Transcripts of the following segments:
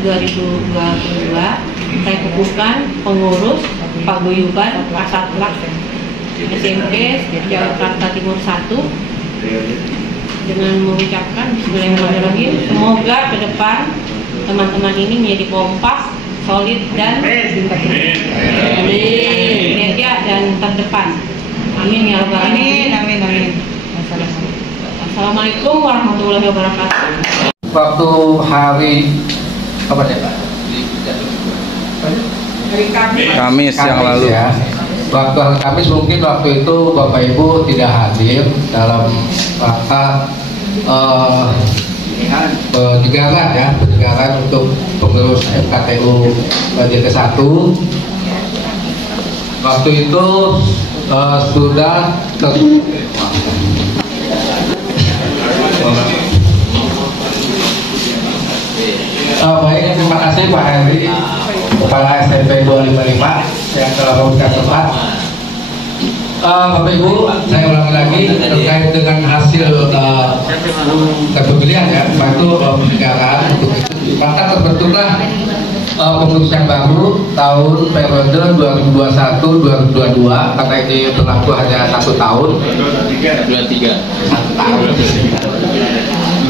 Maret 2022 saya kukuhkan pengurus paguyuban Kasatlak SMP Jakarta Timur 1 dengan mengucapkan bismillahirrahmanirrahim, semoga ke depan teman-teman ini menjadi kompak, solid dan kinerja dan terdepan. Amin ya rabbal alamin. Amin. Assalamualaikum warahmatullahi wabarakatuh. Waktu hari apa ya Pak? Kamis yang lalu. Ya. Waktu hari Kamis mungkin waktu itu Bapak Ibu tidak hadir dalam rangka penyegaran untuk pengurus FKTU JT1. Waktu itu sudah baik, terima kasih Pak Henry, Kepala SMP 255 yang telah memberikan tempat. Bapak Ibu, saya ulangi lagi terkait dengan hasil pemilihan ya, yaitu penyegaran untuk itu. Maka terbentuklah pengurus yang baru tahun periode 2021-2022 karena ini berlaku hanya 1 tahun.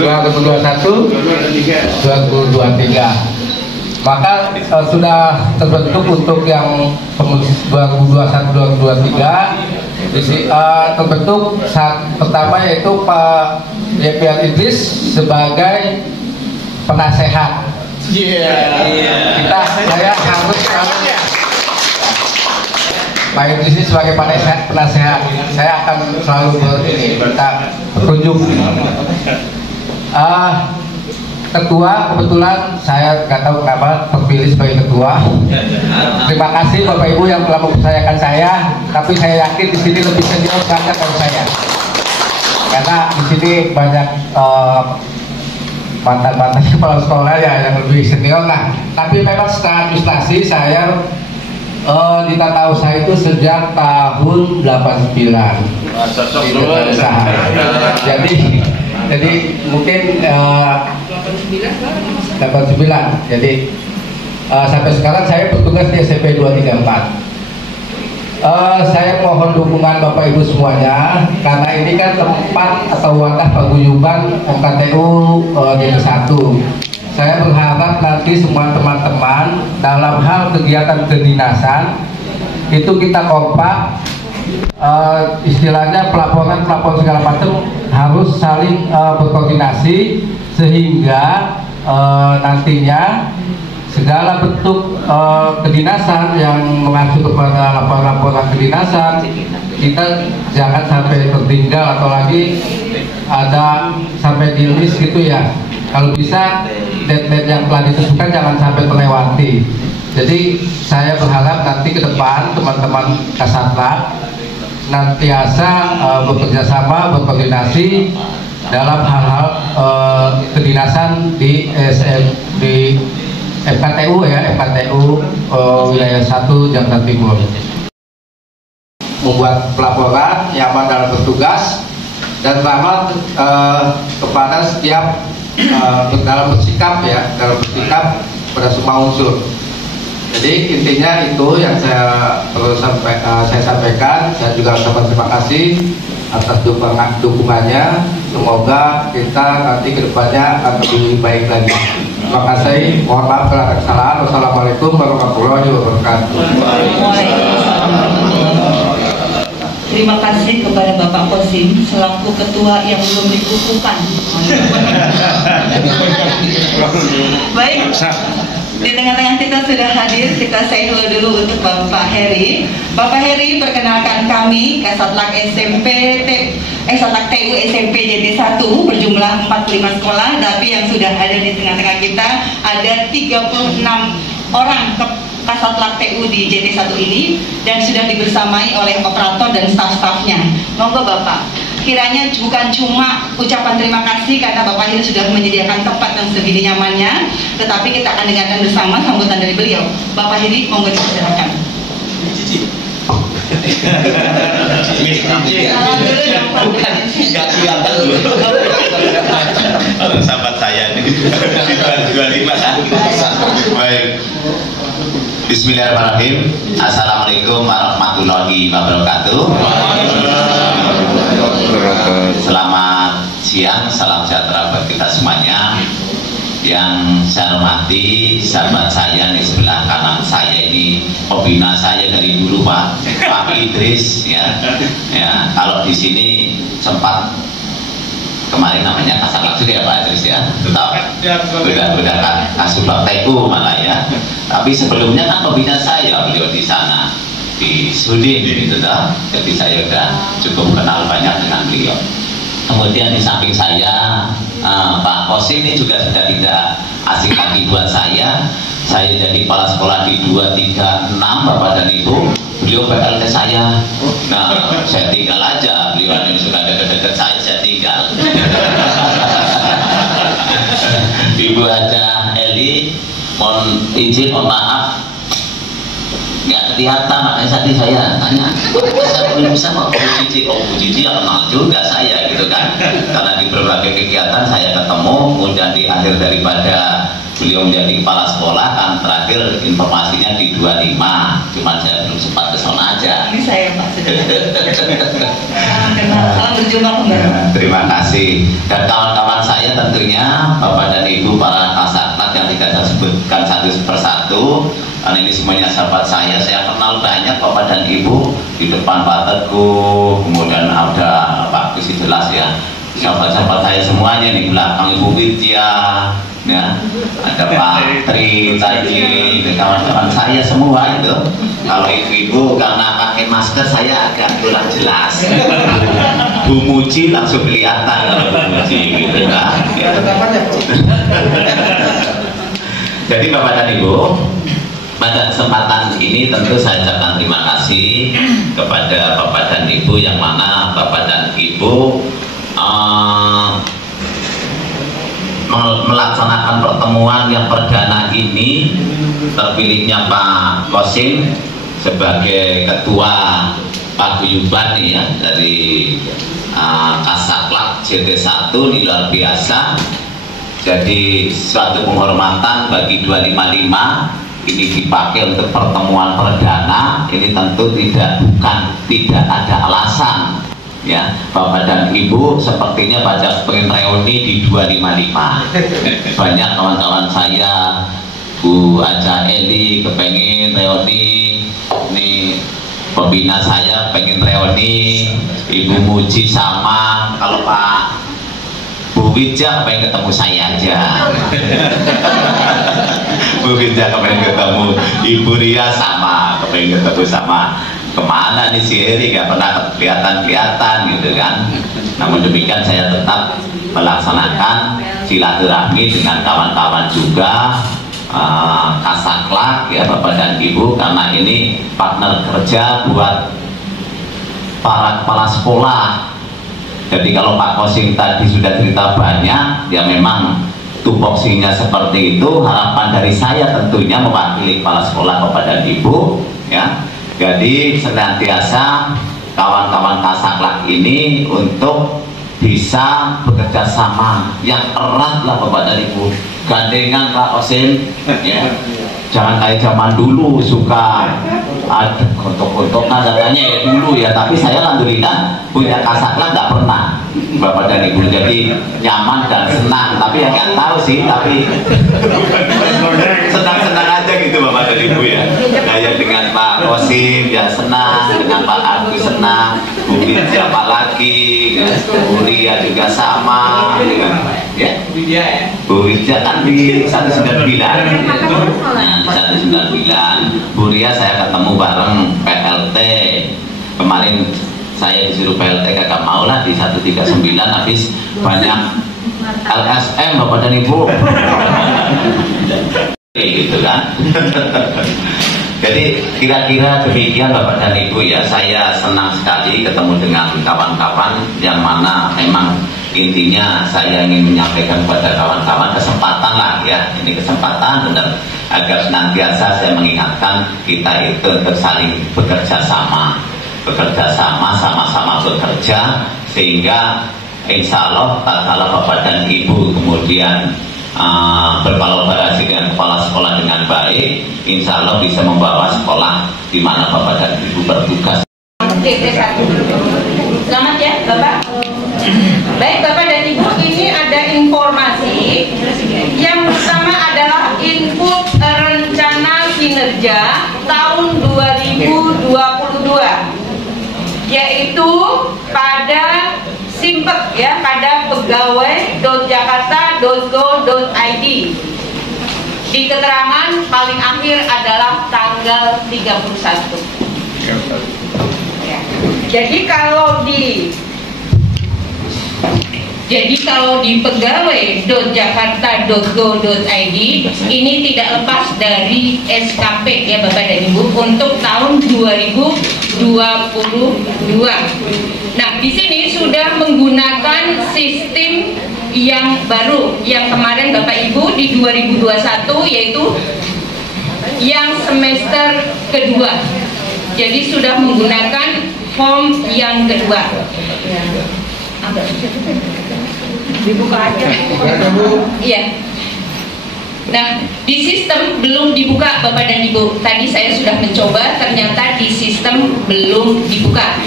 2021-2023. Maka sudah terbentuk untuk yang pengurus 2021-2023 terbentuk saat pertama yaitu Pak Yepian Idris sebagai penasehat. Saya harus Pak Idris ini sebagai penasehat. Saya akan selalu minta petunjuk. Ketua, kebetulan saya nggak tahu kenapa terpilih sebagai ketua. Terima kasih Bapak Ibu yang telah mempercayakan saya. Tapi saya yakin di sini lebih senior banget dari saya. Karena di sini banyak mantan-mantan kepala sekolah ya yang lebih senior lah. Tapi memang secara administrasi saya di tata usaha itu sejak tahun 89. Jadi mungkin 89. Jadi sampai sekarang saya bertugas di SMP 234. Saya mohon dukungan Bapak Ibu semuanya karena ini kan tempat atau wadah paguyuban FKTU JT1. Saya berharap nanti semua teman-teman dalam hal kegiatan kedinasan itu kita kompak. Istilahnya pelaporan segala macam harus saling berkoordinasi sehingga nantinya segala bentuk kedinasan yang mengacu kepada laporan kedinasan kita jangan sampai tertinggal atau lagi ada sampai di list gitu ya. Kalau bisa deadline yang telah ditentukan jangan sampai terlewati. Jadi saya berharap nanti ke depan teman-teman Kasatlak nantiasa bekerja sama, berkoordinasi dalam hal-hal kedinasan di FKTU ya, FKTU wilayah 1 Jakarta Timur. Membuat pelaporan yang aman dalam bertugas dan ramah kepada setiap dalam bersikap ya, pada semua unsur. Jadi intinya itu yang saya perlu saya sampaikan. Saya juga ucapkan terima kasih atas dukungannya. Semoga kita nanti kedepannya akan lebih baik lagi. Terima kasih. Mohon maaf kalau ada kesalahan. Wassalamualaikum warahmatullahi wabarakatuh. Terima kasih kepada Bapak Kosim selaku ketua yang belum dikukuhkan. Baik. Di tengah-tengah kita sudah hadir, kita say hello dulu untuk Bapak Heri. Bapak Heri, perkenalkan kami Kasatlak Kasatlak TU SMP JT1 berjumlah 45 sekolah, tapi yang sudah ada di tengah-tengah kita ada 36 orang Kasatlak TU di JT1 ini dan sudah dibersamai oleh operator dan staf-stafnya. Monggo Bapak, kiranya bukan cuma ucapan terima kasih karena Bapak ini sudah menyediakan tempat yang segini nyamannya, tetapi kita akan dengarkan bersama sambutan dari beliau. Bapak ini monggo dipersilakan. Sahabat saya ini 25 Bismillahirrahmanirrahim. Assalamualaikum warahmatullahi wabarakatuh. Selamat siang, salam sejahtera buat kita semuanya. Yang saya hormati sahabat saya di sebelah kanan saya ini, pembina saya dari dulu Pak Idris ya. Kalau di sini sempat kemarin namanya Kasaklak juga ya Pak Idris ya, udah Kasubag Teku malah ya. Tapi sebelumnya kan pembina saya beliau di sana di Sudin gitu dah. Jadi saya udah cukup kenal banyak dengan beliau. Kemudian di samping saya Pak Kosim ini juga sudah tidak asing lagi buat saya. Saya jadi kepala sekolah di 236 Bapak dan Ibu. Beliau PLT saya. Nah, saya tinggal aja. Beliau ini suka dekat-dekat saya tinggal. Ibu Haja Eli, mohon izin, mohon maaf, nggak kelihatan, makanya tadi saya tanya, belum bisa kok Bu Cici ya kenal juga saya gitu kan, karena di berbagai kegiatan saya ketemu. Kemudian di akhir daripada beliau menjadi kepala sekolah kan terakhir informasinya di 25, cuman saya belum sempat ke sana aja. Ini saya Pak salam berjumpa kembali. Terima kasih. Dan kawan-kawan saya tentunya Bapak dan Ibu para Kasatlat yang tidak saya sebutkan satu persatu. Dan ini semuanya sahabat saya kenal banyak Bapak dan Ibu. Di depan Pak Teguh, kemudian ada Pak Kusi jelas ya, sahabat-sahabat saya semuanya di belakang Ibu Widya ya, ada Pak Tri tadi, kawan-kawan saya semua itu. Kalau ibu-ibu karena pakai masker saya agak kurang jelas. Bu Muji langsung kelihatan kalau Bu Muji gitu kan. Jadi Bapak dan Ibu, pada kesempatan ini tentu saya ucapkan terima kasih kepada Bapak dan Ibu, yang mana Bapak dan Ibu melaksanakan pertemuan yang perdana ini. Terpilihnya Pak Kosim sebagai ketua paguyuban ya dari Kasaklak JT1 ini luar biasa. Jadi suatu penghormatan bagi 255 ini dipakai untuk pertemuan perdana. Ini tentu tidak ada alasan ya. Bapak dan Ibu sepertinya pada pengen reuni di 255. Banyak kawan-kawan saya, Bu Aja Eli kepengen reuni, ini pembina saya pengen reuni, Ibu Muji sama, kalau Pak Bu Widya pengen ketemu saya aja. Bu Widya kepengen ketemu, Ibu Ria sama kepengen ketemu sama. Kemana nih si Eri, gak pernah kelihatan gitu kan. Namun demikian saya tetap melaksanakan silaturahmi dengan kawan-kawan juga Kasaklak ya Bapak dan Ibu, karena ini partner kerja buat para kepala sekolah. Jadi kalau Pak Kosim tadi sudah cerita banyak, ya memang tupoksinya seperti itu. Harapan dari saya tentunya mewakili kepala sekolah Bapak dan Ibu ya. Jadi senantiasa kawan-kawan Kasaklak ini untuk bisa bekerja sama yang erat lah Bapak dan Ibu. Gandengan Pak Kosim ya. Jangan kayak zaman dulu suka ada gontok-gontokan katanya ya dulu ya, tapi saya alhamdulillah punya Kasaklak nggak pernah Bapak dan Ibu, jadi nyaman dan senang. Tapi ya nggak tahu sih, tapi senang-senang aja gitu Bapak dan Ibu ya. Kayak dengan Pak Kosim ya senang, dengan Pak Agus senang, Bu Widya apalagi ya, Bu Ria juga sama ya. Bu Widya kan di 199 nah, di 199 Bu Ria saya ketemu bareng PLT kemarin. Saya disuruh PLT kagak mau lah di 139, habis banyak LSM Bapak dan Ibu gitu kan. Jadi kira-kira demikian Bapak dan Ibu ya. Saya senang sekali ketemu dengan kawan-kawan, yang mana memang intinya saya ingin menyampaikan kepada kawan-kawan kesempatan lah ya. Ini kesempatan benar agar senantiasa saya mengingatkan kita itu untuk saling bekerja sama, sama-sama bekerja, sehingga insya Allah tak kalah Bapak dan Ibu kemudian berkolaborasi dengan kepala sekolah dengan baik, insya Allah bisa membawa sekolah di mana Bapak dan Ibu bertugas. Selamat ya Bapak. Baik Bapak dan Ibu, ini ada informasi. Yang pertama adalah input rencana kinerja tahun 2022, yaitu pada simpek ya, pada pegawai.jakarta.go.id. Di keterangan paling akhir adalah tanggal 31. Ya. Jadi kalau di pegawai.jakarta.go.id ini tidak lepas dari SKP ya Bapak dan Ibu untuk tahun 2022. Nah, di sini sudah menggunakan sistem yang baru yang kemarin Bapak Ibu di 2021, yaitu yang semester kedua. Jadi sudah menggunakan form yang kedua. Dibuka aja. Iya. Nah, di sistem belum dibuka Bapak dan Ibu. Tadi saya sudah mencoba, ternyata di sistem belum dibuka.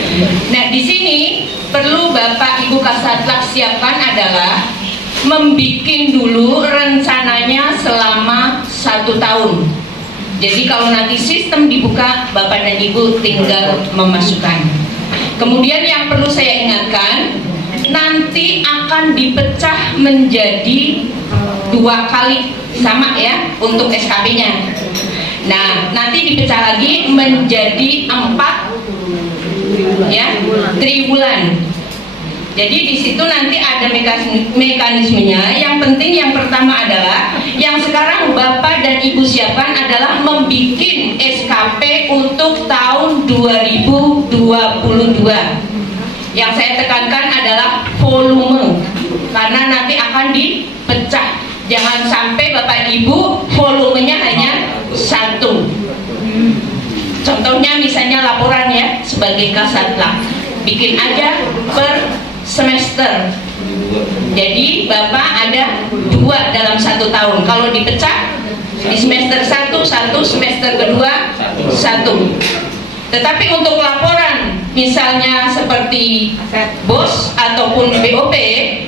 Nah, di sini perlu Bapak Ibu Kasatlank siapkan adalah membikin dulu rencananya selama 1 tahun. Jadi kalau nanti sistem dibuka, Bapak dan Ibu tinggal memasukkan. Kemudian yang perlu saya ingatkan, nanti akan dipecah menjadi 2 kali, sama ya untuk SKP-nya. Nah, nanti dipecah lagi menjadi 4 ya, triwulan. Jadi di situ nanti ada mekanismenya. Yang penting yang pertama adalah yang sekarang Bapak dan Ibu siapkan adalah membikin SKP untuk tahun 2022. Yang saya tekankan adalah volume, karena nanti akan dipecah. Jangan sampai Bapak Ibu volumenya hanya 1. Contohnya misalnya laporan ya, sebagai Kasatlank, bikin aja per semester. Jadi Bapak ada 2 dalam 1 tahun. Kalau dipecah di semester 1, semester kedua 1. Tetapi untuk laporan misalnya seperti BOS ataupun BOP,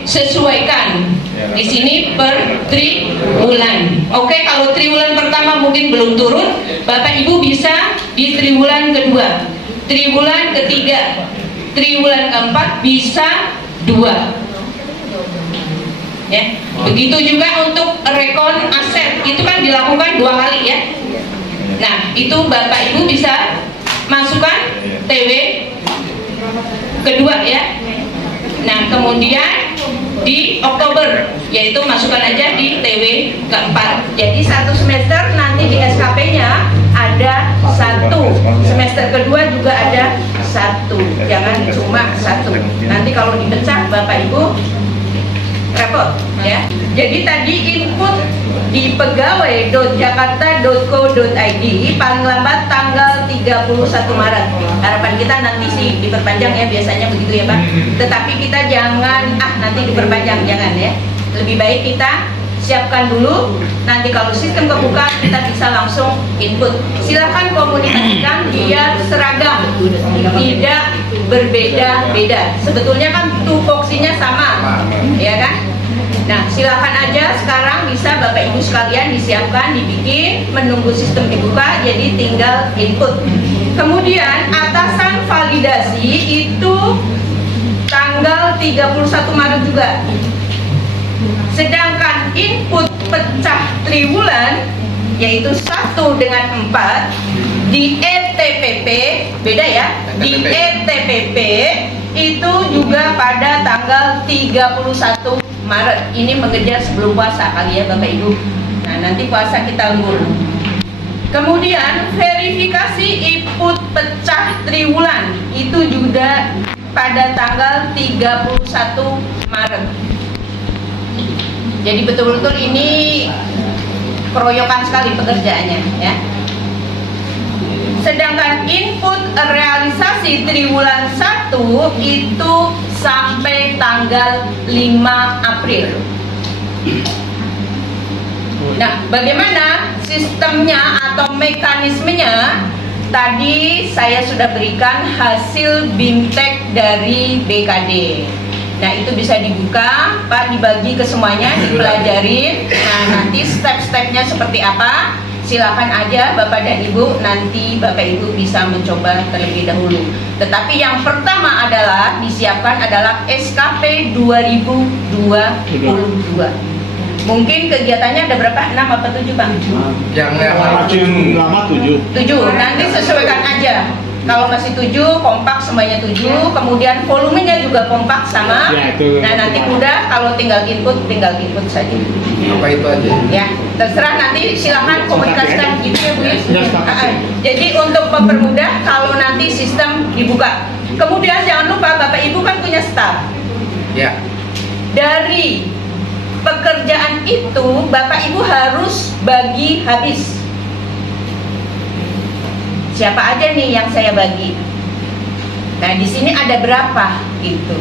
sesuaikan di sini per triwulan. Oke, kalau triwulan pertama mungkin belum turun, Bapak Ibu bisa di triwulan kedua, triwulan ketiga, triwulan keempat bisa 2. Ya, begitu juga untuk rekon aset, itu kan dilakukan 2 kali ya. Nah, itu Bapak Ibu bisa masukkan TW kedua ya. Nah, kemudian di Oktober, yaitu masukkan aja di TW keempat. Jadi 1 semester nanti di SKP-nya ada 1, semester kedua juga ada 1, jangan cuma 1. Nanti kalau dipecah Bapak Ibu repot ya. Jadi tadi input di pegawai.jakarta.go.id paling lambat tanggal 31 Maret. Harapan kita nanti sih diperpanjang ya, biasanya begitu ya Pak. Tetapi kita jangan nanti diperpanjang, jangan ya. Lebih baik kita siapkan dulu, nanti kalau sistem kebuka kita bisa langsung input. Silahkan komunikasikan biar seragam, tidak berbeda-beda. Sebetulnya kan tupoksinya sama, ya kan? Nah, silahkan aja sekarang bisa Bapak Ibu sekalian disiapkan, dibikin, menunggu sistem dibuka, jadi tinggal input. Kemudian atasan validasi itu tanggal 31 Maret juga. Sedangkan input pecah triwulan yaitu 1 dengan 4 di ETPP, beda ya, di ETPP itu juga pada tanggal 31 Maret. Ini mengejar sebelum puasa kali ya Bapak Ibu. Nah, nanti puasa kita lembur. Kemudian verifikasi input pecah triwulan itu juga pada tanggal 31 Maret. Jadi betul-betul ini keroyokan sekali pekerjaannya ya. Sedangkan input realisasi triwulan 1 itu sampai tanggal 5 April. Nah, bagaimana sistemnya atau mekanismenya? Tadi saya sudah berikan hasil BIMTEK dari BKD. Nah, itu bisa dibuka, Pak, dibagi ke semuanya, dipelajarin. Nah, nanti step-stepnya seperti apa? Silakan aja Bapak dan Ibu, nanti Bapak Ibu bisa mencoba terlebih dahulu. Tetapi yang pertama adalah disiapkan adalah SKP 2022. Mungkin kegiatannya ada berapa? 6 apa 7, Pak? Yang lama 7. 7, nanti sesuaikan aja. Kalau masih 7, kompak semuanya 7. Kemudian volumenya juga kompak sama. Ya, itu. Nah, nanti mudah kalau tinggal input saja. apa itu aja? Ya, terserah, nanti silakan komunikasikan gitu ya Bu ya. Ya. Jadi untuk mempermudah kalau nanti sistem dibuka. Kemudian jangan lupa Bapak Ibu kan punya staff. Ya. Dari pekerjaan itu Bapak Ibu harus bagi habis. Siapa aja nih yang saya bagi? Nah, di sini ada berapa gitu.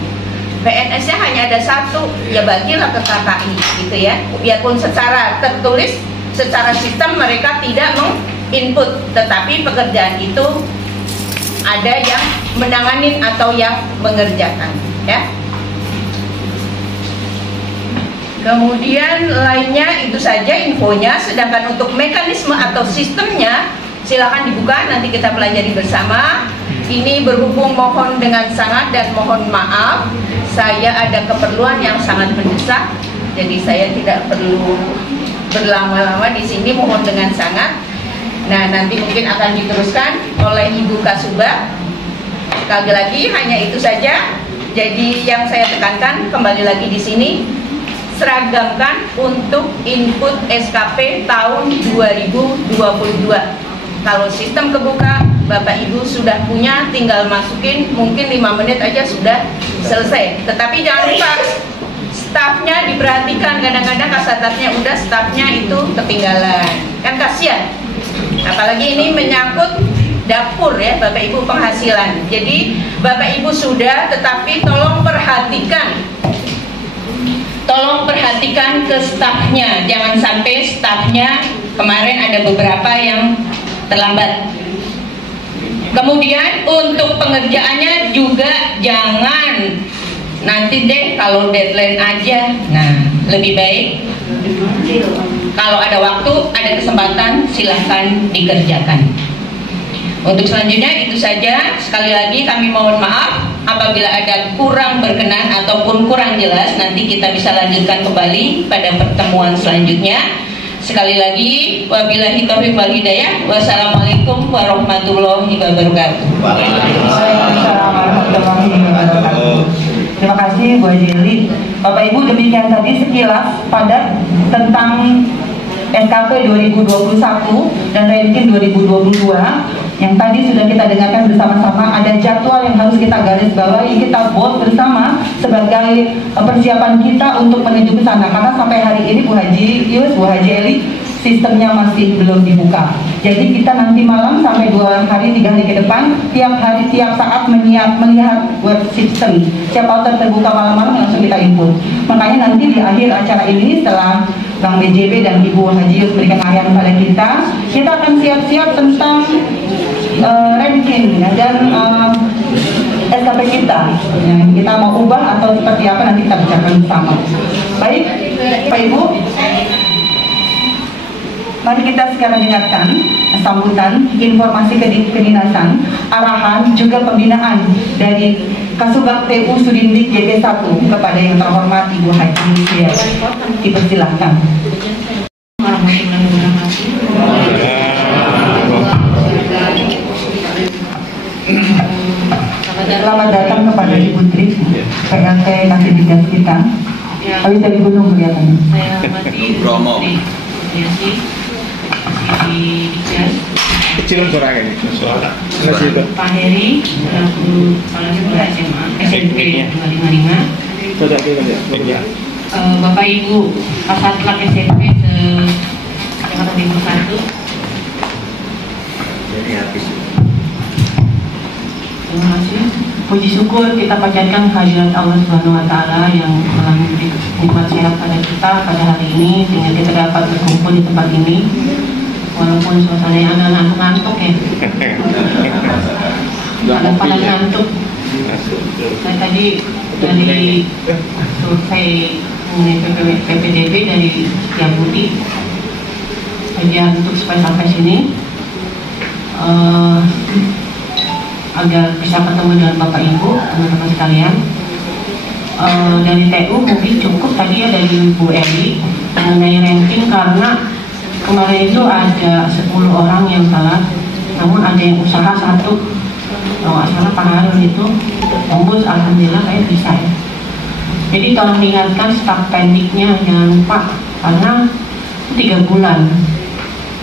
PNS-nya hanya ada 1, ya bagilah ke KKI gitu ya. Biarpun secara tertulis, secara sistem mereka tidak menginput, tetapi pekerjaan itu ada yang menanganin atau yang mengerjakan ya. Kemudian lainnya itu saja infonya, sedangkan untuk mekanisme atau sistemnya silakan dibuka, nanti kita pelajari bersama. Ini berhubung mohon dengan sangat dan mohon maaf, saya ada keperluan yang sangat mendesak, jadi saya tidak perlu berlama-lama di sini, mohon dengan sangat. Nah, nanti mungkin akan diteruskan oleh Ibu Kasubag. Sekali lagi hanya itu saja. Jadi yang saya tekankan kembali lagi di sini, seragamkan untuk input SKP tahun 2022. Kalau sistem kebuka, Bapak Ibu sudah punya, tinggal masukin, mungkin 5 menit aja sudah selesai. Tetapi jangan lupa stafnya diperhatikan, kadang-kadang kasatapnya udah, stafnya itu ketinggalan, kan kasihan. Apalagi ini menyangkut dapur ya Bapak Ibu, penghasilan. Jadi Bapak Ibu sudah, tetapi tolong perhatikan ke stafnya, jangan sampai stafnya kemarin ada beberapa yang terlambat. Kemudian untuk pengerjaannya juga jangan nanti deh kalau deadline aja. Nah, lebih baik kalau ada waktu, ada kesempatan, silahkan dikerjakan. Untuk selanjutnya itu saja. Sekali lagi kami mohon maaf apabila ada kurang berkenan ataupun kurang jelas, nanti kita bisa lanjutkan kembali pada pertemuan selanjutnya. Sekali lagi, wabillahi taufiq wal hidayah. Wassalamualaikum warahmatullahi wabarakatuh. Waalaikumsalam warahmatullahi wabarakatuh. Terima kasih Bu Haji. Bapak Ibu, demikian tadi sekilas padat tentang SKP 2021 dan ranking 2022 yang tadi sudah kita dengarkan bersama-sama. Ada jadwal yang harus kita garis bawahi, kita vote bersama sebagai persiapan kita untuk menuju ke sana. Karena sampai hari ini Bu Haji Yus, Bu Haji Eli, sistemnya masih belum dibuka. Jadi kita nanti malam sampai 2 hari 3 hari ke depan, tiap hari tiap saat melihat web system. Siapa terbuka malam-malam langsung kita input. Makanya nanti di akhir acara ini setelah Bang BJB dan Ibu Haji Yus berikan arahan kepada kita akan siap-siap tentang ranking dan SKP kita. Kita mau ubah atau seperti apa nanti kita bicarakan bersama. Baik, Pak Ibu, mari kita sekarang dengarkan sambutan, informasi kedinasan, arahan, juga pembinaan dari Kasubag TU Sudindik JP1 kepada yang terhormat Ibu Haji Yus. Dipersilahkan. Selamat datang kepada Ibu Tri, PLT Kasih Dinas kita. Habis dari gunung kelihatannya. Saya hormati Bromo. Kecil suara ini. Pak Heri, selaku Kepala Sekolah SMA SMP 255. Bapak Ibu Kasatlank SMP se-Jakarta Timur 1. Terima kasih. puji syukur kita panjatkan kehadirat Allah Subhanahu wa Ta'ala yang telah memberi nikmat sehat pada kita pada hari ini, sehingga kita dapat berkumpul di tempat ini walaupun suasananya agak ngantuk-ngantuk ya. Ada pada ngantuk. Saya tadi dari survei mengenai PPDB dari Yahudi saja untuk supaya sampai sini agar bisa ketemu dengan Bapak Ibu, teman-teman sekalian. Dari TU mungkin cukup tadi ya dari Bu Eli mengenai ranking, karena kemarin itu ada 10 orang yang salah, namun ada yang usaha satu, kalau nggak salah Pak Harun itu tembus, alhamdulillah kayak bisa ya. Jadi tolong diingatkan staf pendiknya jangan lupa, karena 3 bulan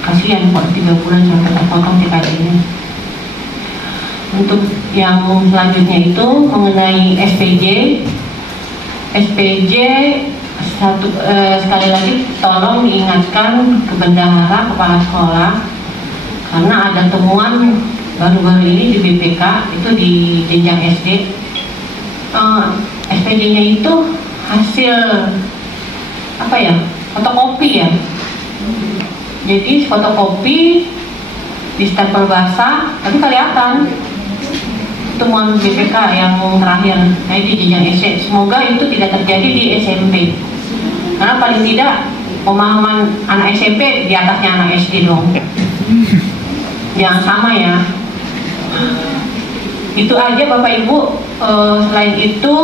kasihan kok 3 bulan sampai terpotong TKD-nya. Untuk yang selanjutnya itu mengenai SPJ sekali lagi tolong diingatkan ke bendahara, kepala sekolah, karena ada temuan baru-baru ini di BPK itu di jenjang SD. SPJ-nya itu hasil apa ya, fotokopi ya. Jadi fotokopi di stempel basah, tapi kelihatan temuan BPK yang terakhir di jenjang SD. Semoga itu tidak terjadi di SMP, karena paling tidak pemahaman anak SMP di atasnya anak SD dong. Jangan sama ya. Itu aja Bapak Ibu. Selain itu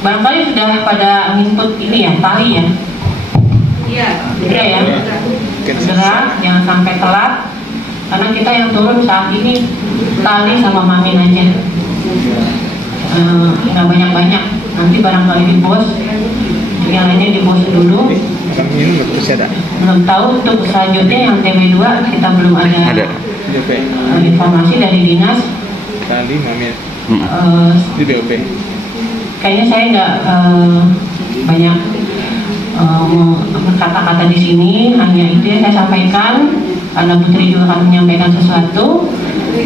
barangkali sudah pada input ini ya, tali ya. Iya ya. Segera, jangan sampai telat, karena kita yang turun saat ini tali sama Mamin aja, nggak banyak-banyak. Nanti barangkali di bos, yang lainnya di bos dulu. Belum tahu untuk selanjutnya yang TB2 kita belum ada informasi dari dinas. Tali Mamin di BOP. Kayaknya saya nggak banyak berkata-kata di sini, hanya itu yang saya sampaikan. Karena Putri juga akan menyampaikan sesuatu,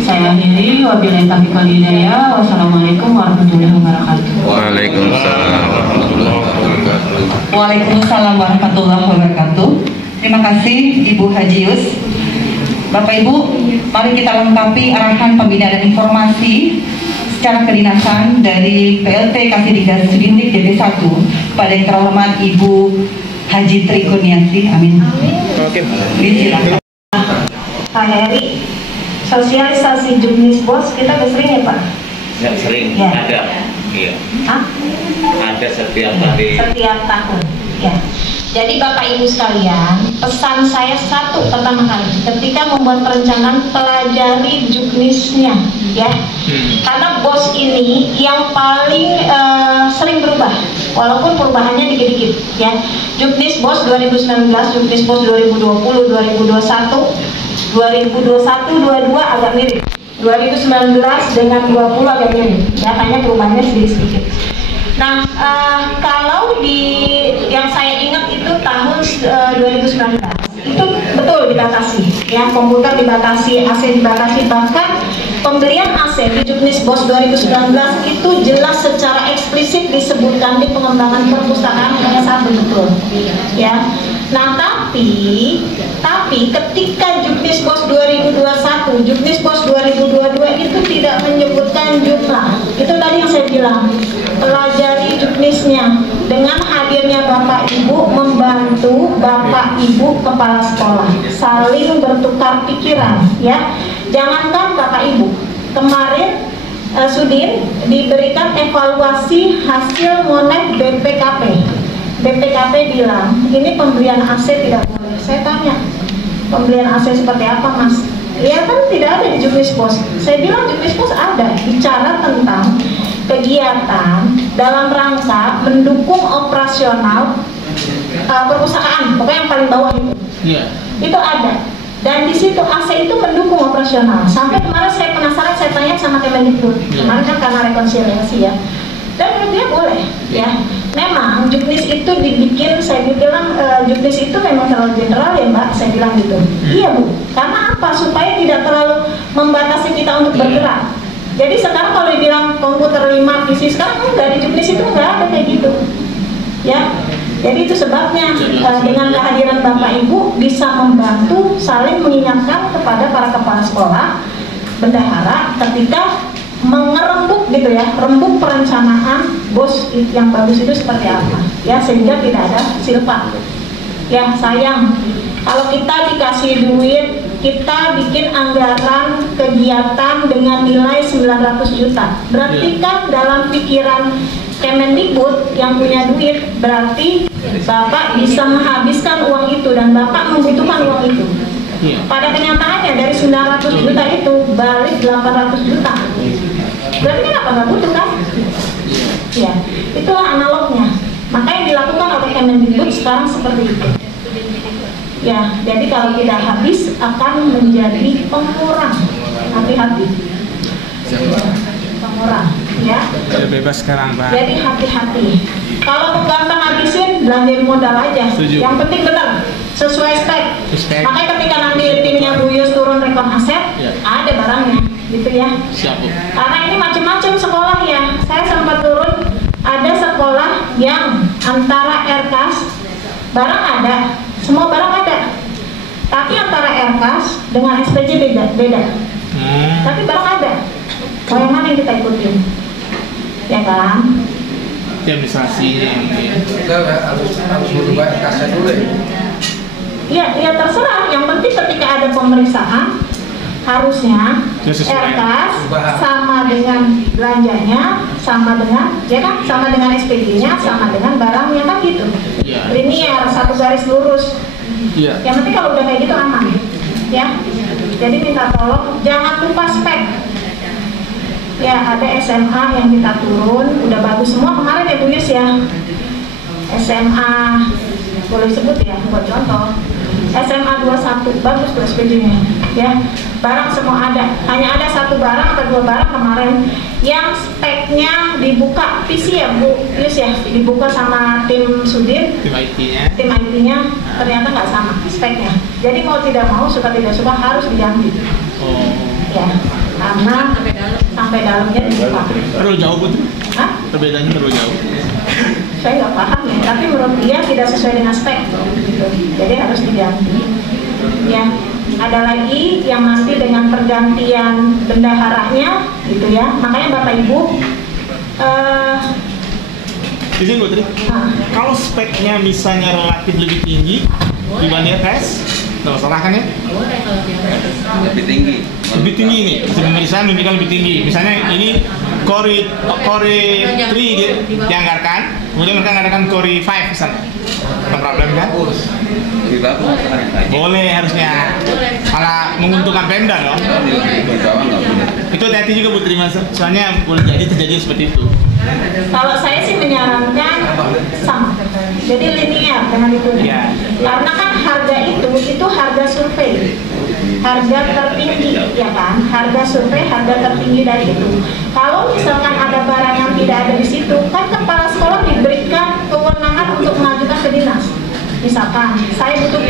saya akhiri. Wabillahi taufiq wal hidayah. Wassalamualaikum warahmatullahi wabarakatuh. Waalaikumsalam warahmatullahi wabarakatuh. Waalaikumsalam warahmatullahi wabarakatuh. Terima kasih Ibu Hajius. Bapak Ibu, mari kita lengkapi arahan pembinaan dan informasi secara kedinasan dari PLT Kasih Sudindik DP1 kepada yang terhormat Ibu Haji Tri Kurniasih. Amin. Oke. Silakan. Pak Heri, sosialisasi juknis bos kita udah sering ya Pak? Ya, sering Ya. ada. Iya. Hah? Ada setiap hari. Setiap tahun. Ya. Jadi Bapak Ibu sekalian, pesan saya satu pertama kali, ketika membuat perencanaan pelajari juknisnya, ya. Karena bos ini yang paling sering berubah, walaupun perubahannya dikit-dikit, ya. Juknis bos 2019, juknis bos 2020, 2021, 2021-22 agak mirip. 2019 dengan 20 agak mirip, ya, hanya perubahannya sedikit-sedikit. Nah, kalau di yang saya ingat itu tahun 2019 itu betul dibatasi, ya, komputer dibatasi, AC dibatasi, bahkan pembelian AC di juknis bos 2019 itu jelas secara eksplisit disebutkan di pengembangan perpustakaan yang sangat betul, ya. Nah, tapi ketika juknis bos 2021, juknis bos 2022 itu tidak menyebutkan jumlah. Itu tadi yang saya bilang, pelajari juknisnya dengan hadirnya Bapak Ibu, membantu Bapak Ibu kepala sekolah saling bertukar pikiran, ya. Jangankan Bapak Ibu, kemarin Sudin diberikan evaluasi hasil monet BPKP. BPKP bilang ini pembelian AC tidak boleh. Saya tanya, pembelian AC seperti apa Mas? Ya kan tidak ada di juknis bos. Saya bilang juknis bos ada, bicara tentang kegiatan dalam rangka mendukung operasional perpustakaan, pokoknya yang paling bawah itu. Itu ada. Dan di situ AC itu mendukung operasional. Sampai kemarin saya penasaran, saya tanya sama Kemendikbud. Kemarin kan karena rekonsiliasi ya. Dan menurut dia boleh, ya. Memang juknis itu dibikin, saya bilang juknis itu memang terlalu general ya Mbak, saya bilang gitu. Iya Bu, karena apa? Supaya tidak terlalu membatasi kita untuk bergerak. Jadi sekarang kalau dibilang komputer 5 PC sekarang enggak, di juknis itu enggak ada kayak gitu. Ya. Jadi itu sebabnya dengan kehadiran Bapak Ibu bisa membantu saling mengingatkan kepada para kepala sekolah, bendahara ketika mengerembuk gitu ya, rembuk perencanaan bos yang bagus itu seperti apa ya, sehingga tidak ada silpa. Ya sayang kalau kita dikasih duit, kita bikin anggaran kegiatan dengan nilai 900 juta. Berarti kan dalam pikiran Kemendikbud yang punya duit, berarti Bapak bisa menghabiskan uang itu dan Bapak membutuhkan uang itu. Pada kenyataannya dari 900 juta itu balik 800 juta. Berarti kan apa nggak butuh kan? Ya, itulah analognya. Maka yang dilakukan oleh Kemendikbud sekarang seperti itu. Ya, jadi kalau tidak habis akan menjadi pengurang. Hati-hati. Pengurang, ya. Bebas sekarang, Pak. Jadi hati-hati. Kalau mau gampang habisin, belanjain modal aja. Setuju. Yang penting benar, sesuai spek. Makanya ketika nanti timnya Bu Yus turun rekon aset, ada barangnya, gitu ya. Siap, Bu. Karena ini macam-macam sekolah ya. Saya sempat turun, ada sekolah yang antara RKAS, barang ada, semua barang ada. Tapi antara RKAS dengan SPJ beda. Tapi barang ada. Mau yang mana yang kita ikutin? Ya kan? Administrasinya Kita harus merubah kaset dulu ya. Ya terserah. Yang penting ketika ada pemeriksaan harusnya RKAS sama dengan belanjanya, sama dengan ya kan, sama dengan SPG-nya, sama dengan barangnya kan gitu. Linear, satu garis lurus. Yang penting kalau udah kayak gitu aman, ya. Jadi minta tolong jangan lupa spek. Ya ada SMA yang kita turun, udah bagus semua kemarin ya Bu Yus ya. SMA boleh sebut ya, buat contoh. SMA 21 bagus tuh SPJ-nya, ya. Barang semua ada, hanya ada satu barang atau dua barang kemarin yang speknya dibuka PC ya Bu Yus ya, dibuka sama tim Sudin, tim IT-nya ternyata nggak sama speknya. Jadi mau tidak mau, suka tidak suka harus diganti. Ya, karena sampai dalamnya dibuka. Terlalu jauh Putri? Hah? Perbedaannya terlalu jauh? Saya nggak paham ya, tapi menurut dia tidak sesuai dengan spek, gitu. Jadi harus diganti. Ya, ada lagi yang nanti dengan pergantian bendaharanya, gitu ya. Makanya Bapak Ibu, izin Putri, kalau speknya misalnya relatif lebih tinggi dibanding RKAS, nggak masalah kan ya? Lebih tinggi. Lebih tinggi nih, pemeriksaan menunjukkan lebih tinggi. Misalnya ini Core 3 dianggarkan, kemudian mereka mengadakan Core 5 misalnya. Apa problem kan? Lebih bagus. Boleh harusnya. Malah menguntungkan Pemda dong. Itu hati-hati juga Bu Terima, soalnya boleh jadi terjadi seperti itu. kalau saya sih menyarankan sama, jadi linear dengan itu. Karena kan harga itu harga survei, harga tertinggi, ya kan? Harga survei, harga tertinggi dari itu. Kalau misalkan ada barang yang tidak ada di situ, kan kepala sekolah diberikan kewenangan untuk mengajukan ke dinas. Misalkan saya butuh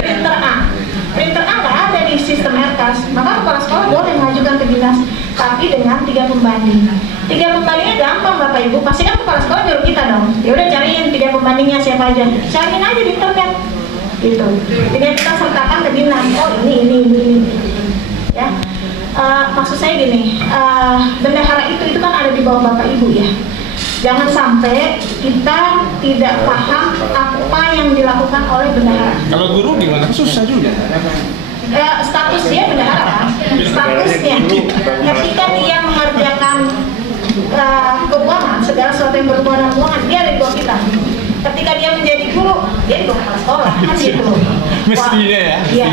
printer A nggak ada di sistem RKAS, maka kepala sekolah boleh mengajukan ke dinas, tapi dengan 3 pembanding. 3 pembandingnya gampang Bapak Ibu, pasti kan kepala sekolah nyuruh kita dong. Ya udah cariin 3 pembandingnya siapa aja, cariin aja di internet, gitu. Jadi kita sertakan ke dinas. Oh ini. Ya, maksud saya gini, bendahara itu kan ada di bawah Bapak Ibu ya. Jangan sampai kita tidak paham apa yang dilakukan oleh bendahara. Kalau guru gimana? Susah juga. Status dia bendahara kan? Statusnya ketika dia mengerjakan keuangan, segala sesuatu yang berhubungan dengan keuangan, dia ada di bawah kita. Ketika dia menjadi guru, dia di bawah kepala sekolah kan gitu. Mestinya ya.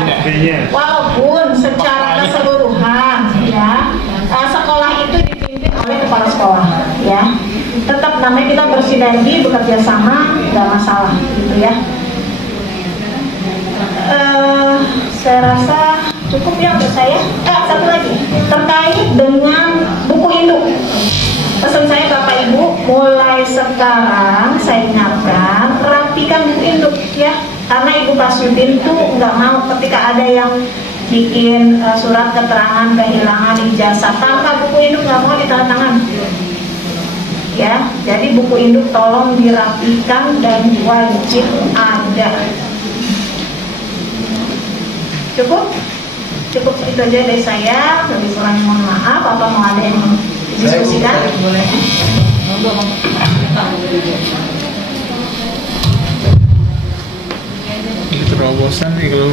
Walaupun secara keseluruhan ya sekolah itu dipimpin oleh kepala sekolah ya. Tetap namanya kita bersinergi, bekerja sama, nggak masalah gitu ya. Saya rasa cukup ya untuk saya. Satu lagi terkait dengan buku induk. Pesan saya Bapak Ibu, mulai sekarang saya ingatkan rapikan buku induk ya. Karena Ibu Basudin tuh nggak mau ketika ada yang bikin surat keterangan kehilangan ijazah tanpa buku induk nggak mau ditandatangan. Ya, jadi buku induk tolong dirapikan dan wajib ada. Cukup itu aja dari saya. Lebih kurang mohon maaf. Apa mau ada yang diskusikan? Boleh. Ini terobosan nih kalau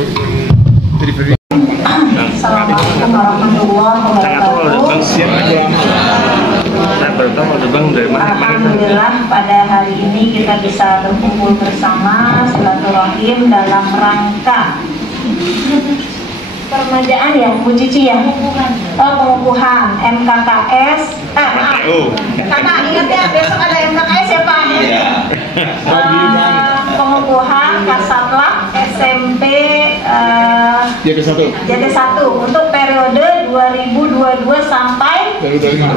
diberi. Assalamualaikum warahmatullahi wabarakatuh. Alhamdulillah pada hari ini kita bisa berkumpul bersama silaturahim dalam rangka permajaan ya, Bu Cici ya? Pengukuhan MKKS. Kakak ingat ya, besok ada MKKS ya Pak? Iya. Pengukuhan Kasatlak SMP JT1 untuk periode 2022 sampai 2023.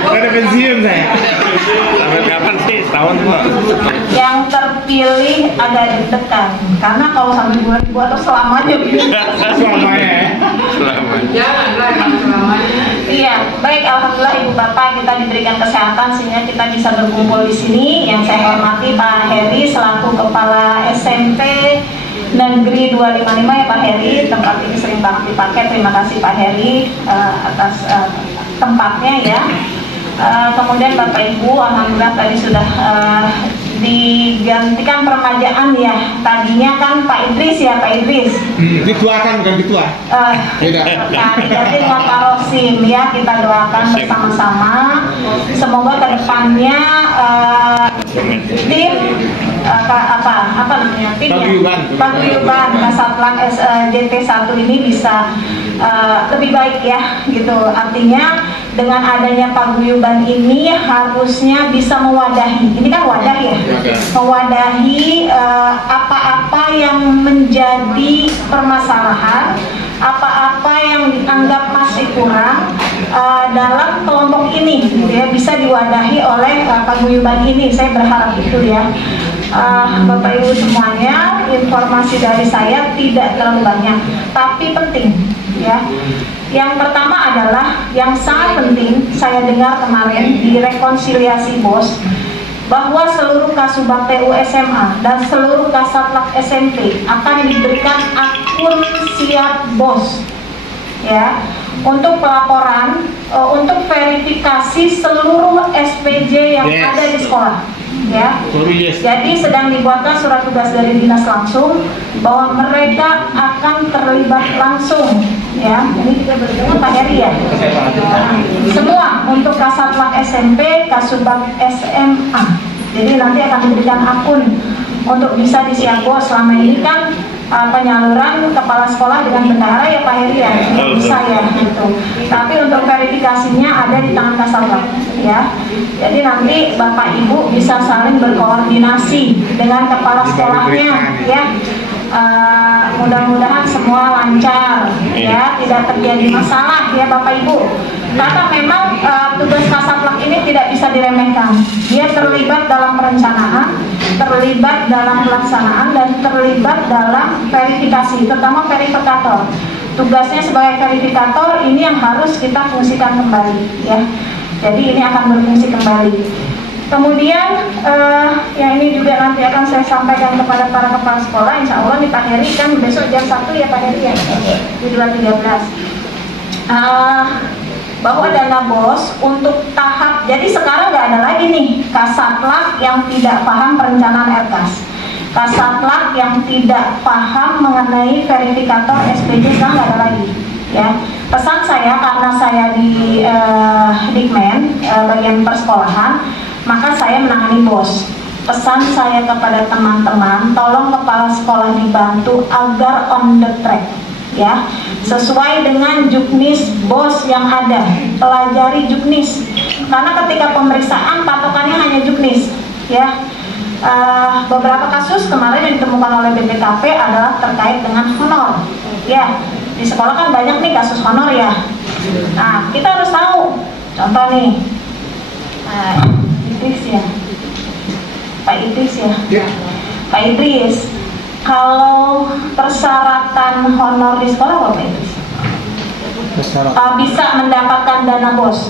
Jadi ada pensiun saya. Sampai kapan sih? Setahun Pak. Yang terpilih agak deg-degan karena kalau sampai 2000 atau selamanya Selamanya ya? Janganlah selamanya. Iya, baik, alhamdulillah Ibu Bapak kita diberikan kesehatan sehingga kita bisa berkumpul di sini. Yang saya hormati Pak Heri selaku Kepala SMP Negeri 255 ya Pak Heri, tempat ini sering banget dipakai. Terima kasih Pak Heri atas tempatnya ya. Kemudian Bapak Ibu, alhamdulillah tadi sudah digantikan permajaan ya. Tadinya kan Pak Idris ya, Pak Idris. Dituakan bukan ditua. Diganti dengan Pak Rosim ya. Kita doakan bersama-sama. Semoga kedepannya tim apa namanya timnya Paguyuban Kasatlak JT1 ini bisa lebih baik ya gitu. Artinya dengan adanya paguyuban ini harusnya bisa mewadahi, ini kan wadah ya, mewadahi apa-apa yang menjadi permasalahan, apa-apa yang dianggap masih kurang dalam kelompok ini gitu ya, bisa diwadahi oleh paguyuban ini. Saya berharap itu ya. Bapak Ibu semuanya, informasi dari saya tidak terlalu banyak tapi penting ya. Yang pertama adalah yang sangat penting saya dengar kemarin di rekonsiliasi BOS bahwa seluruh Kasubag TU SMA dan seluruh Kasatlak SMP akan diberikan akun siap BOS ya untuk pelaporan, untuk verifikasi seluruh SPJ yang ada di sekolah ya. Jadi sedang dibuatkan surat tugas dari dinas langsung bahwa mereka akan terlibat langsung ya. Ini juga bertemu Pak Heri ya. Semua untuk Kasatlak SMP, Kasubag SMA. Jadi nanti akan diberikan akun untuk bisa disiapkan. Selama ini kan penyaluran kepala sekolah dengan bendahara ya Pak Heri ya, bisa ya gitu. Tapi untuk verifikasinya ada di tangan Kasatlak ya. Jadi nanti Bapak Ibu bisa saling berkoordinasi dengan kepala sekolahnya ya. Mudah-mudahan semua lancar ya, tidak terjadi masalah ya Bapak Ibu. Karena memang tugas Kasatlak ini tidak bisa diremehkan. Dia terlibat dalam perencanaan, terlibat dalam pelaksanaan, dan terlibat dalam verifikasi, terutama verifikator. Tugasnya sebagai verifikator ini yang harus kita fungsikan kembali ya. Jadi ini akan berfungsi kembali. Kemudian yang ini juga nanti akan saya sampaikan kepada para kepala sekolah. Insya Allah nih Pak Heri kan besok jam 1 ya Pak Heri ya, di 213. Bahwa dana BOS untuk tahap, jadi sekarang nggak ada lagi nih Kasatlak yang tidak paham perencanaan RKAS, Kasatlak yang tidak paham mengenai verifikator SPJ, sekarang nggak ada lagi ya. Pesan saya karena saya di Dikmen bagian persekolahan, maka saya menangani BOS. Pesan saya kepada teman-teman, tolong kepala sekolah dibantu agar on the track ya, sesuai dengan juknis BOS yang ada. Pelajari juknis, karena ketika pemeriksaan patokannya hanya juknis ya. Beberapa kasus kemarin yang ditemukan oleh BPKP adalah terkait dengan honor ya. Di sekolah kan banyak nih kasus honor ya. Nah, kita harus tahu, contoh nih Idris ya, Pak Idris ya, Pak Idris, kalau persyaratan honor di sekolah apa itu? Bisa mendapatkan dana BOS.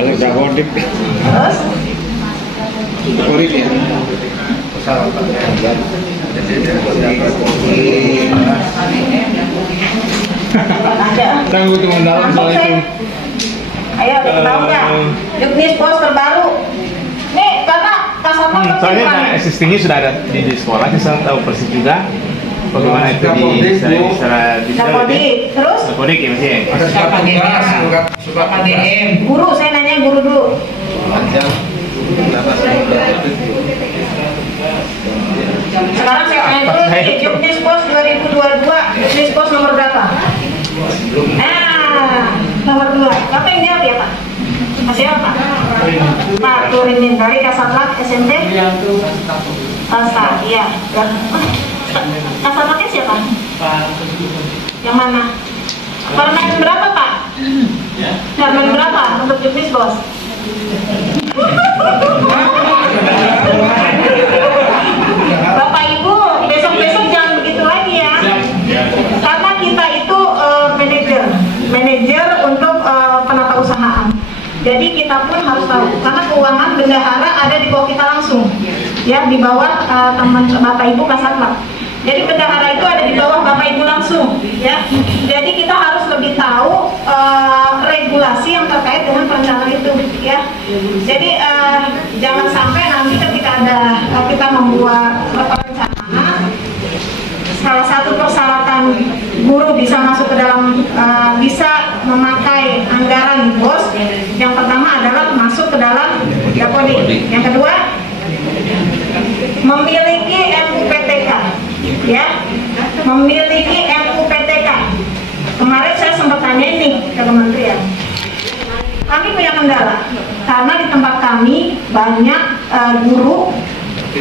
Terus? Tangguh teman dalam soal itu. Ayo, tahu nggak? Juknis BOS terbaru. Nih, karena Kasatmas soalnya existingnya sudah ada di sekolah, saya tahu persis juga bagaimana itu secara digital. Terus? Kodik ya masih ya. Surat ADM. Guru, saya nanya guru dulu. Sekarang saya tanya dulu nih, Juknis BOS 2022, Juknis BOS nomor berapa? Nomor 2. Bapak yang jawab ya Pak? Masih apa? Pak Turinin dari Kasatlat SMP? Kasa, iya. Kasatlatnya siapa? Yang mana? Permen berapa Pak? Permen berapa untuk Juknis BOS? Bapak Ibu, besok-besok jangan begitu lagi ya. Karena kita itu manajer untuk penata usahaan. Jadi kita pun harus tahu, karena keuangan bendahara ada di bawah kita langsung, ya, di bawah teman Bapak Ibu Kasatlat. Jadi bendahara itu ada di bawah Bapak Ibu langsung, ya. Jadi kita harus lebih tahu regulasi yang terkait dengan perencanaan itu, ya. Jadi jangan sampai nanti ketika kita membuat perencanaan, salah satu persyaratan guru bisa masuk ke dalam bisa memakai anggaran BOS. Yang pertama adalah masuk ke dalam Dapodik. Yang kedua, memiliki MUPTK, ya, memiliki MUPTK. Kemarin saya sempat tanya ini ke kementerian. Kami punya kendala karena di tempat kami banyak guru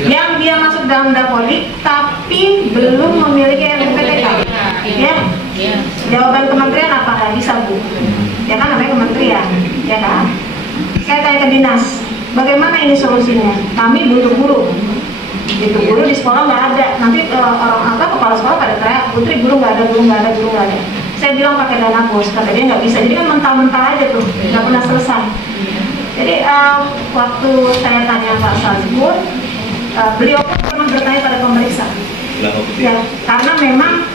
yang dia masuk dalam Dapodik tapi belum memiliki MUPTK, ya. Jawaban kementerian apa? Nggak bisa Bu, ya kan, namanya kementerian, ya kan. Saya tanya ke dinas, bagaimana ini solusinya? Kami butuh guru di sekolah nggak ada. Nanti kepala sekolah pada teriak, Putri guru nggak ada. Saya bilang pakai dana BOS, kata dia nggak bisa. Jadi kan mental-mental aja tuh, nggak pernah selesai. Jadi waktu saya tanya Pak Salzbur, beliau pun pernah bertanya pada pemeriksa, ya, karena memang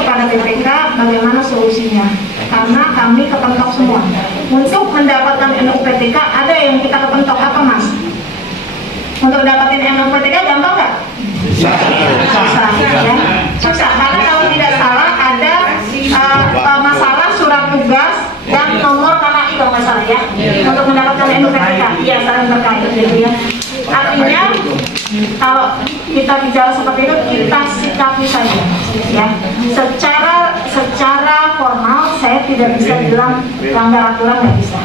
kepada BPK bagaimana solusinya, karena kami kepentok semua. Untuk mendapatkan NUPTK ada yang kita kepentok, apa Mas? Untuk dapatin NUPTK gampang nggak? Susah, ya. Susah, karena kalau tidak salah ada masalah surat tugas dan nomor KKI kalau nggak salah, ya, untuk mendapatkan NUPTK, ya, saling terkait, gitu ya. Artinya kalau kita bicara seperti itu, kita sikapi saja, ya. Secara formal saya tidak bisa bilang langgar aturan, nggak bisa.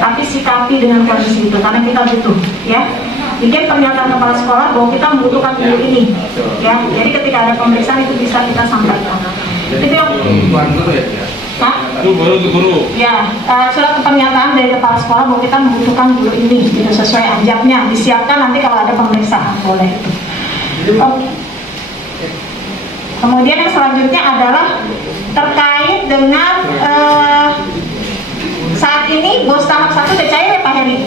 Tapi sikapi dengan kondisi itu, karena kita butuh, ya. Bikin pernyataan kepala sekolah bahwa kita membutuhkan guru ini, ya. Jadi ketika ada pemeriksaan itu bisa kita sampaikan. Itu yang guru. Ya, surat pernyataan dari kepala sekolah bahwa kita membutuhkan guru ini, gitu, sesuai anjaknya, disiapkan nanti kalau ada pemeriksaan, boleh. Kemudian yang selanjutnya adalah terkait dengan saat ini BOS tahap 1 udah cair ya Pak Heri?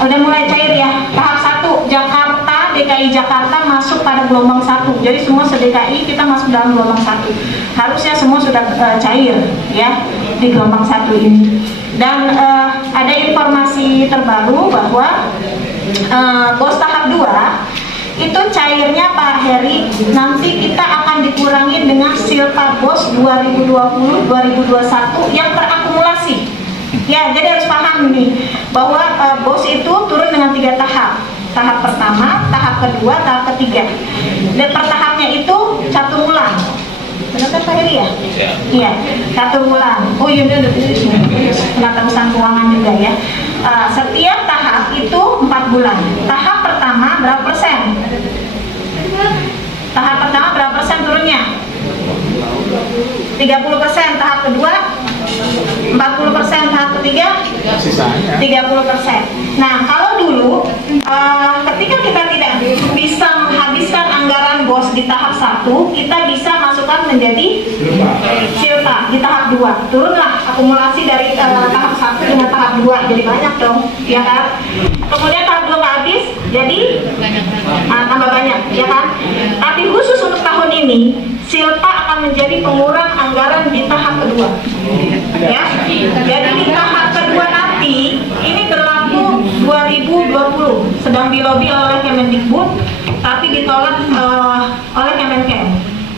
Udah mulai cair ya. Tahap 1 Jakarta, DKI Jakarta masuk pada gelombang 1. Jadi semua se-DKI kita masuk dalam gelombang 1. Harusnya semua sudah cair ya di gelombang 1 ini. Dan ada informasi terbaru bahwa BOS tahap 2 itu cairnya Pak Heri nanti kita akan dikurangi dengan silpa BOS 2020-2021 yang terakumulasi. Ya, jadi harus paham nih bahwa BOS itu turun dengan 3 tahap. Tahap pertama, tahap kedua, tahap ketiga. Dan per tahapnya itu catur ulang. Benar kan Pak Heri ya? Iya, catur ulang. Oh iya, udah penata usaha keuangan juga ya. Setiap tahap itu 4 bulan. Tahap pertama berapa persen? Tahap pertama berapa persen turunnya? 30%. Tahap kedua 40%. Tahap ketiga 30%. Nah, kalau dulu ketika kita tidak bisa menghabiskan tahap 1 kita bisa masukkan menjadi silpa di tahap 2. Turunlah akumulasi dari tahap 1 dengan tahap 2, jadi banyak dong, ya kan? Kemudian tahap 2 habis, jadi tambah banyak, ya kan? Tapi khusus untuk tahun ini, silpa akan menjadi pengurang anggaran di tahap kedua, ya. Jadi di tahap kedua nanti ini berlaku 2020, sedang dilobi oleh Kemendikbud, tapi ditolak oleh Kemenkem,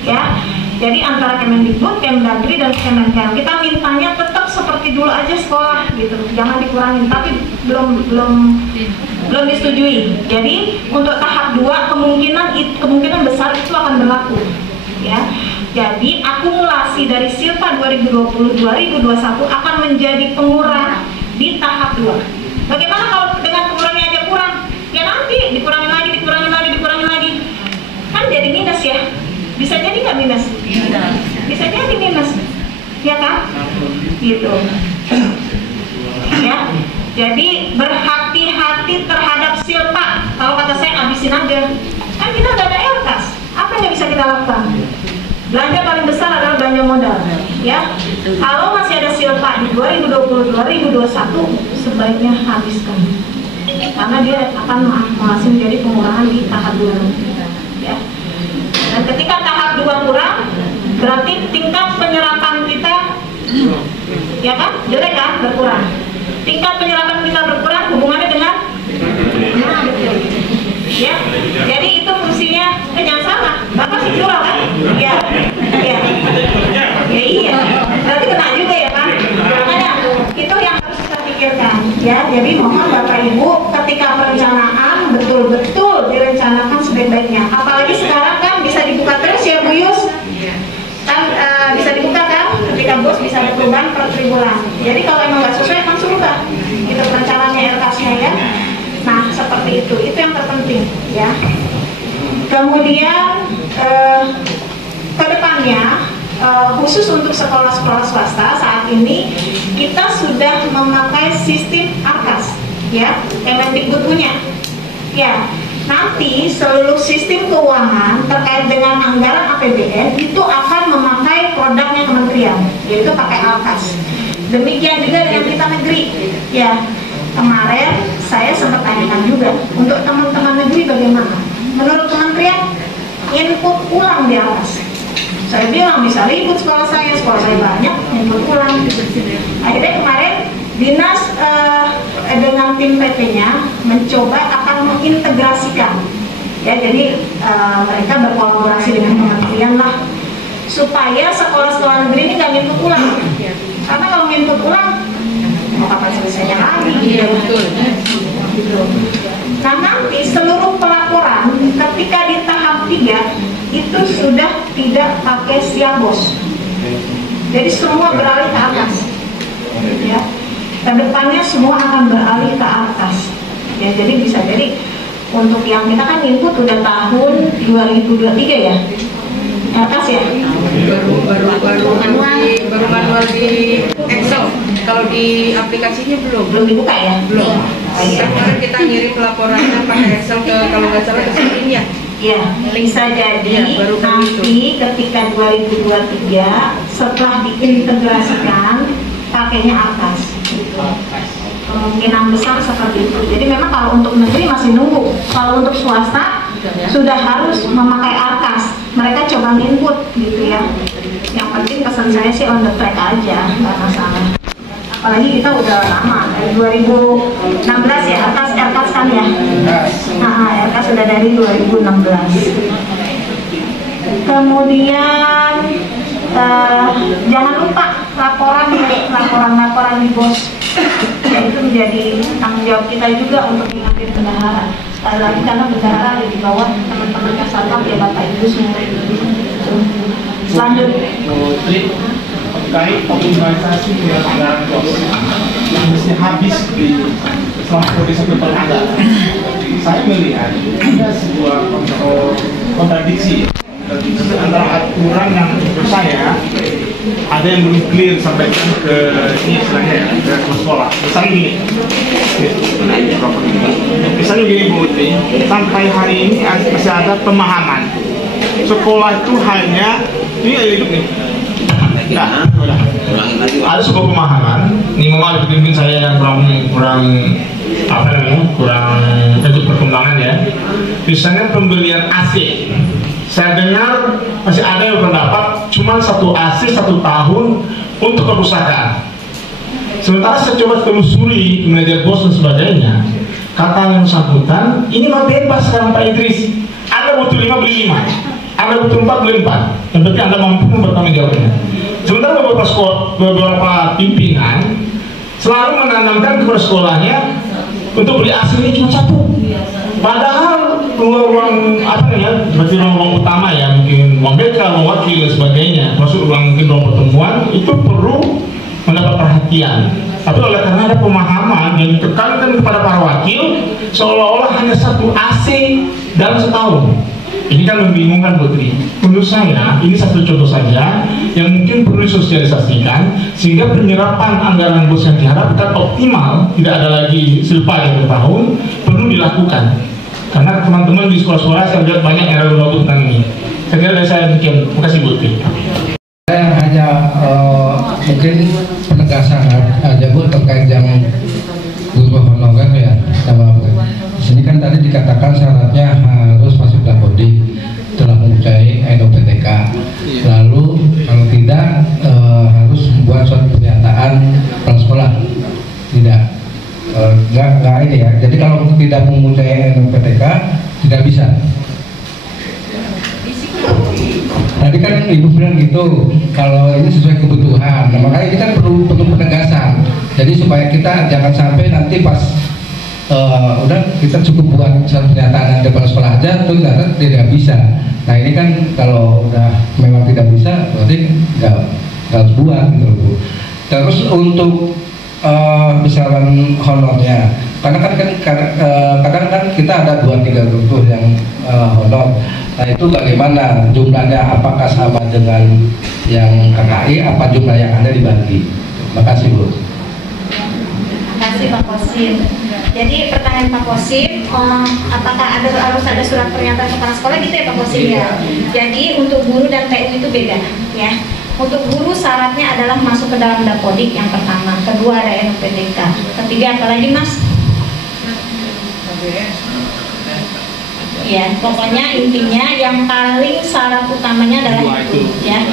ya. Jadi antara Kemendikbud, Kemdagri dan Kemenkem, kita mintanya tetap seperti dulu aja sekolah gitu, jangan dikurangin, tapi belum disetujui. Jadi untuk tahap 2 kemungkinan besar itu akan berlaku, ya. Jadi akumulasi dari silpa 2020-2021 akan menjadi pengurang di tahap 2. Bagaimana kalau dengan pengurangnya aja kurang? Ya nanti dikurangin lagi. Kan jadi minus ya? Bisa jadi nggak minus? Bisa jadi minus, ya kan? Gitu. Ya. Jadi berhati-hati terhadap silpa. Kalau kata saya habisin aja. Kan kita udah ada LKAS. Apa yang bisa kita lakukan? Belanja paling besar adalah belanja modal, ya. Kalau masih ada silpa di 2020-2021, sebaiknya habiskan, karena dia akan masih menjadi pengurangan di tahap 2, ya. Dan ketika tahap 2 kurang, berarti tingkat penyerapan kita, ya kan, jelek kan, berkurang. Tingkat penyerapan kita berkurang, hubungannya dengan, ya. Jadi itu fungsinya, jangan salah, Bapak sih curang kan? Iya. Iya. Berarti kena juga ya kan? Makanya itu yang harus kita pikirkan, ya. Jadi mohon Bapak Ibu ketika perencanaan betul-betul direncanakan sebaik-baiknya. Apalagi sekarang kan bisa dibuka terus ya Bu Yus. Kan bisa dibuka kan? Ketika bos bisa ada perubahan per tribulan. Jadi kalau emang nggak sesuai langsung rubah. Itu perencanaannya LKAS-nya ya. Nah seperti itu yang terpenting ya. Kemudian ke depannya khusus untuk sekolah-sekolah swasta saat ini kita sudah memakai sistem ARKAS, ya, Kemendikbud punya. Ya, nanti seluruh sistem keuangan terkait dengan anggaran APBN itu akan memakai produknya kementerian, yaitu pakai ARKAS. Demikian juga dengan kita negeri, ya. Kemarin saya sempat tanyakan juga untuk teman-teman negeri bagaimana. Menurut kementerian input ulang di ARKAS. Saya bilang bisa ribut sekolah saya banyak input ulang. Akhirnya kemarin dinas dengan tim PP-nya mencoba akan mengintegrasikan, ya. Jadi mereka berkolaborasi dengan kementerian lah supaya sekolah-sekolah negeri ini nggak input ulang. Karena kalau input ulang mau kapan selesainya lagi? Iya betul. Gitu. Nah nanti seluruh pelaporan ketika di tahap 3 itu sudah tidak pakai siabos, jadi semua beralih ke ARKAS, ya. Kedepannya semua akan beralih ke ARKAS, ya. Jadi bisa jadi untuk yang kita kan input udah tahun 2023 ya, ARKAS ya. Baru manual di Excel. Kalau di aplikasinya belum dibuka ya? Belum. Sekarang kita ngirim laporannya pakai Excel ke, kalau nggak salah ke sini ya. Ya, bisa jadi ya, nanti ketika 2023 setelah diintegrasikan pakainya ARKAS. Kemungkinan besar seperti itu. Jadi memang kalau untuk negeri masih nunggu. Kalau untuk swasta sudah harus memakai ARKAS. Mereka coba input gitu ya. Yang penting pesan saya sih on the track aja, nggak masalah. Apalagi kita udah lama dari 2016 ya, RKAS kan ya. Nah, RKAS sudah dari 2016. Kemudian jangan lupa laporan di BOS. Ya, itu menjadi tanggung jawab kita juga untuk mengingatkan bendahara. Sekali lagi karena bendahara ada di bawah teman-teman Kasatlang ya Bapak Ibu semua. Selanjutnya. Terkait optimalisasi anggaran BOS yang mesti habis di selama kondisi anggaran, saya melihat ada sebuah kontradiksi antara aturan yang menurut saya ada yang belum clear disampaikan ke ini istilahnya ya, ke sekolah. Misalnya gini Bu Uti, sampai hari ini masih ada pemahaman sekolah itu hanya ini ayo hidup nih. Nah, ada sebuah pemahaman. Ini memang pimpin saya yang kurang apa namanya, kurang ikut perkembangan ya. Misalnya pembelian AC. Saya dengar masih ada yang berpendapat cuma satu AC 1 tahun untuk kerusakan. Sementara saya coba telusuri manajer bos dan sebagainya, kata yang bersangkutan ini mah bebas sekarang Pak Idris. Anda butuh 5 beli 5, Anda butuh 4 beli 4. Yang penting Anda mampu bertanggung jawabnya. Sementara beberapa pimpinan selalu menanamkan kepada sekolahnya untuk beli AC ini cuma 1. Padahal ruang apa ya, berarti ruang utama ya, mungkin ruang BK, ruang wakil dan sebagainya, masuk ruang pertemuan itu perlu mendapat perhatian. Tapi oleh karena ada pemahaman yang ditekankan kepada para wakil seolah-olah hanya 1 AC dalam setahun. Ini kan membingungkan Putri. Menurut saya ini satu contoh saja yang mungkin perlu disosialisasikan sehingga penyerapan anggaran bos yang diharapkan optimal, tidak ada lagi silpa yang bertahun, perlu dilakukan. Karena teman-teman di sekolah-sekolah saya lihat banyak yang ragu-ragu tentang ini. Saya kira dari saya demikian. Terima kasih Putri. Saya hanya mungkin penegasan aja Bu terkait yang guru honorer ya, sama Bu. Di sini kan tadi dikatakan syaratnya harus masuk dapodik, telah mempunyai NUPTK. Lalu kalau tidak harus membuat suatu pernyataan kepala sekolah. Tidak, nggak ini ya. Jadi kalau tidak mempunyai NUPTK tidak bisa. Tadi kan Ibu bilang gitu, kalau ini sesuai kebutuhan. Nah, makanya kita perlu penegasan. Jadi supaya kita jangan sampai nanti pas udah kita cukup buat satu pernyataan dari kepala sekolah aja, terus ternyata tidak bisa. Nah ini kan kalau udah memang tidak bisa, berarti nggak harus buat gitu Bu. Terus untuk besaran honornya, karena kan kadang kan kita ada 2-3 guru yang honor. Nah itu bagaimana jumlahnya, apakah sama dengan yang KKI, apa jumlah yang ada dibagi? Terima kasih Bu. Terima kasih Pak Kosim. Jadi pertanyaan Pak Kosim, apakah harus ada surat pernyataan kepala sekolah gitu ya Pak Kosim ya? Jadi untuk guru dan TU itu beda ya. Untuk guru syaratnya adalah masuk ke dalam dapodik yang pertama, kedua ada NUPTK, ketiga apalagi Mas? Ya, pokoknya intinya yang paling syarat utamanya adalah itu ya.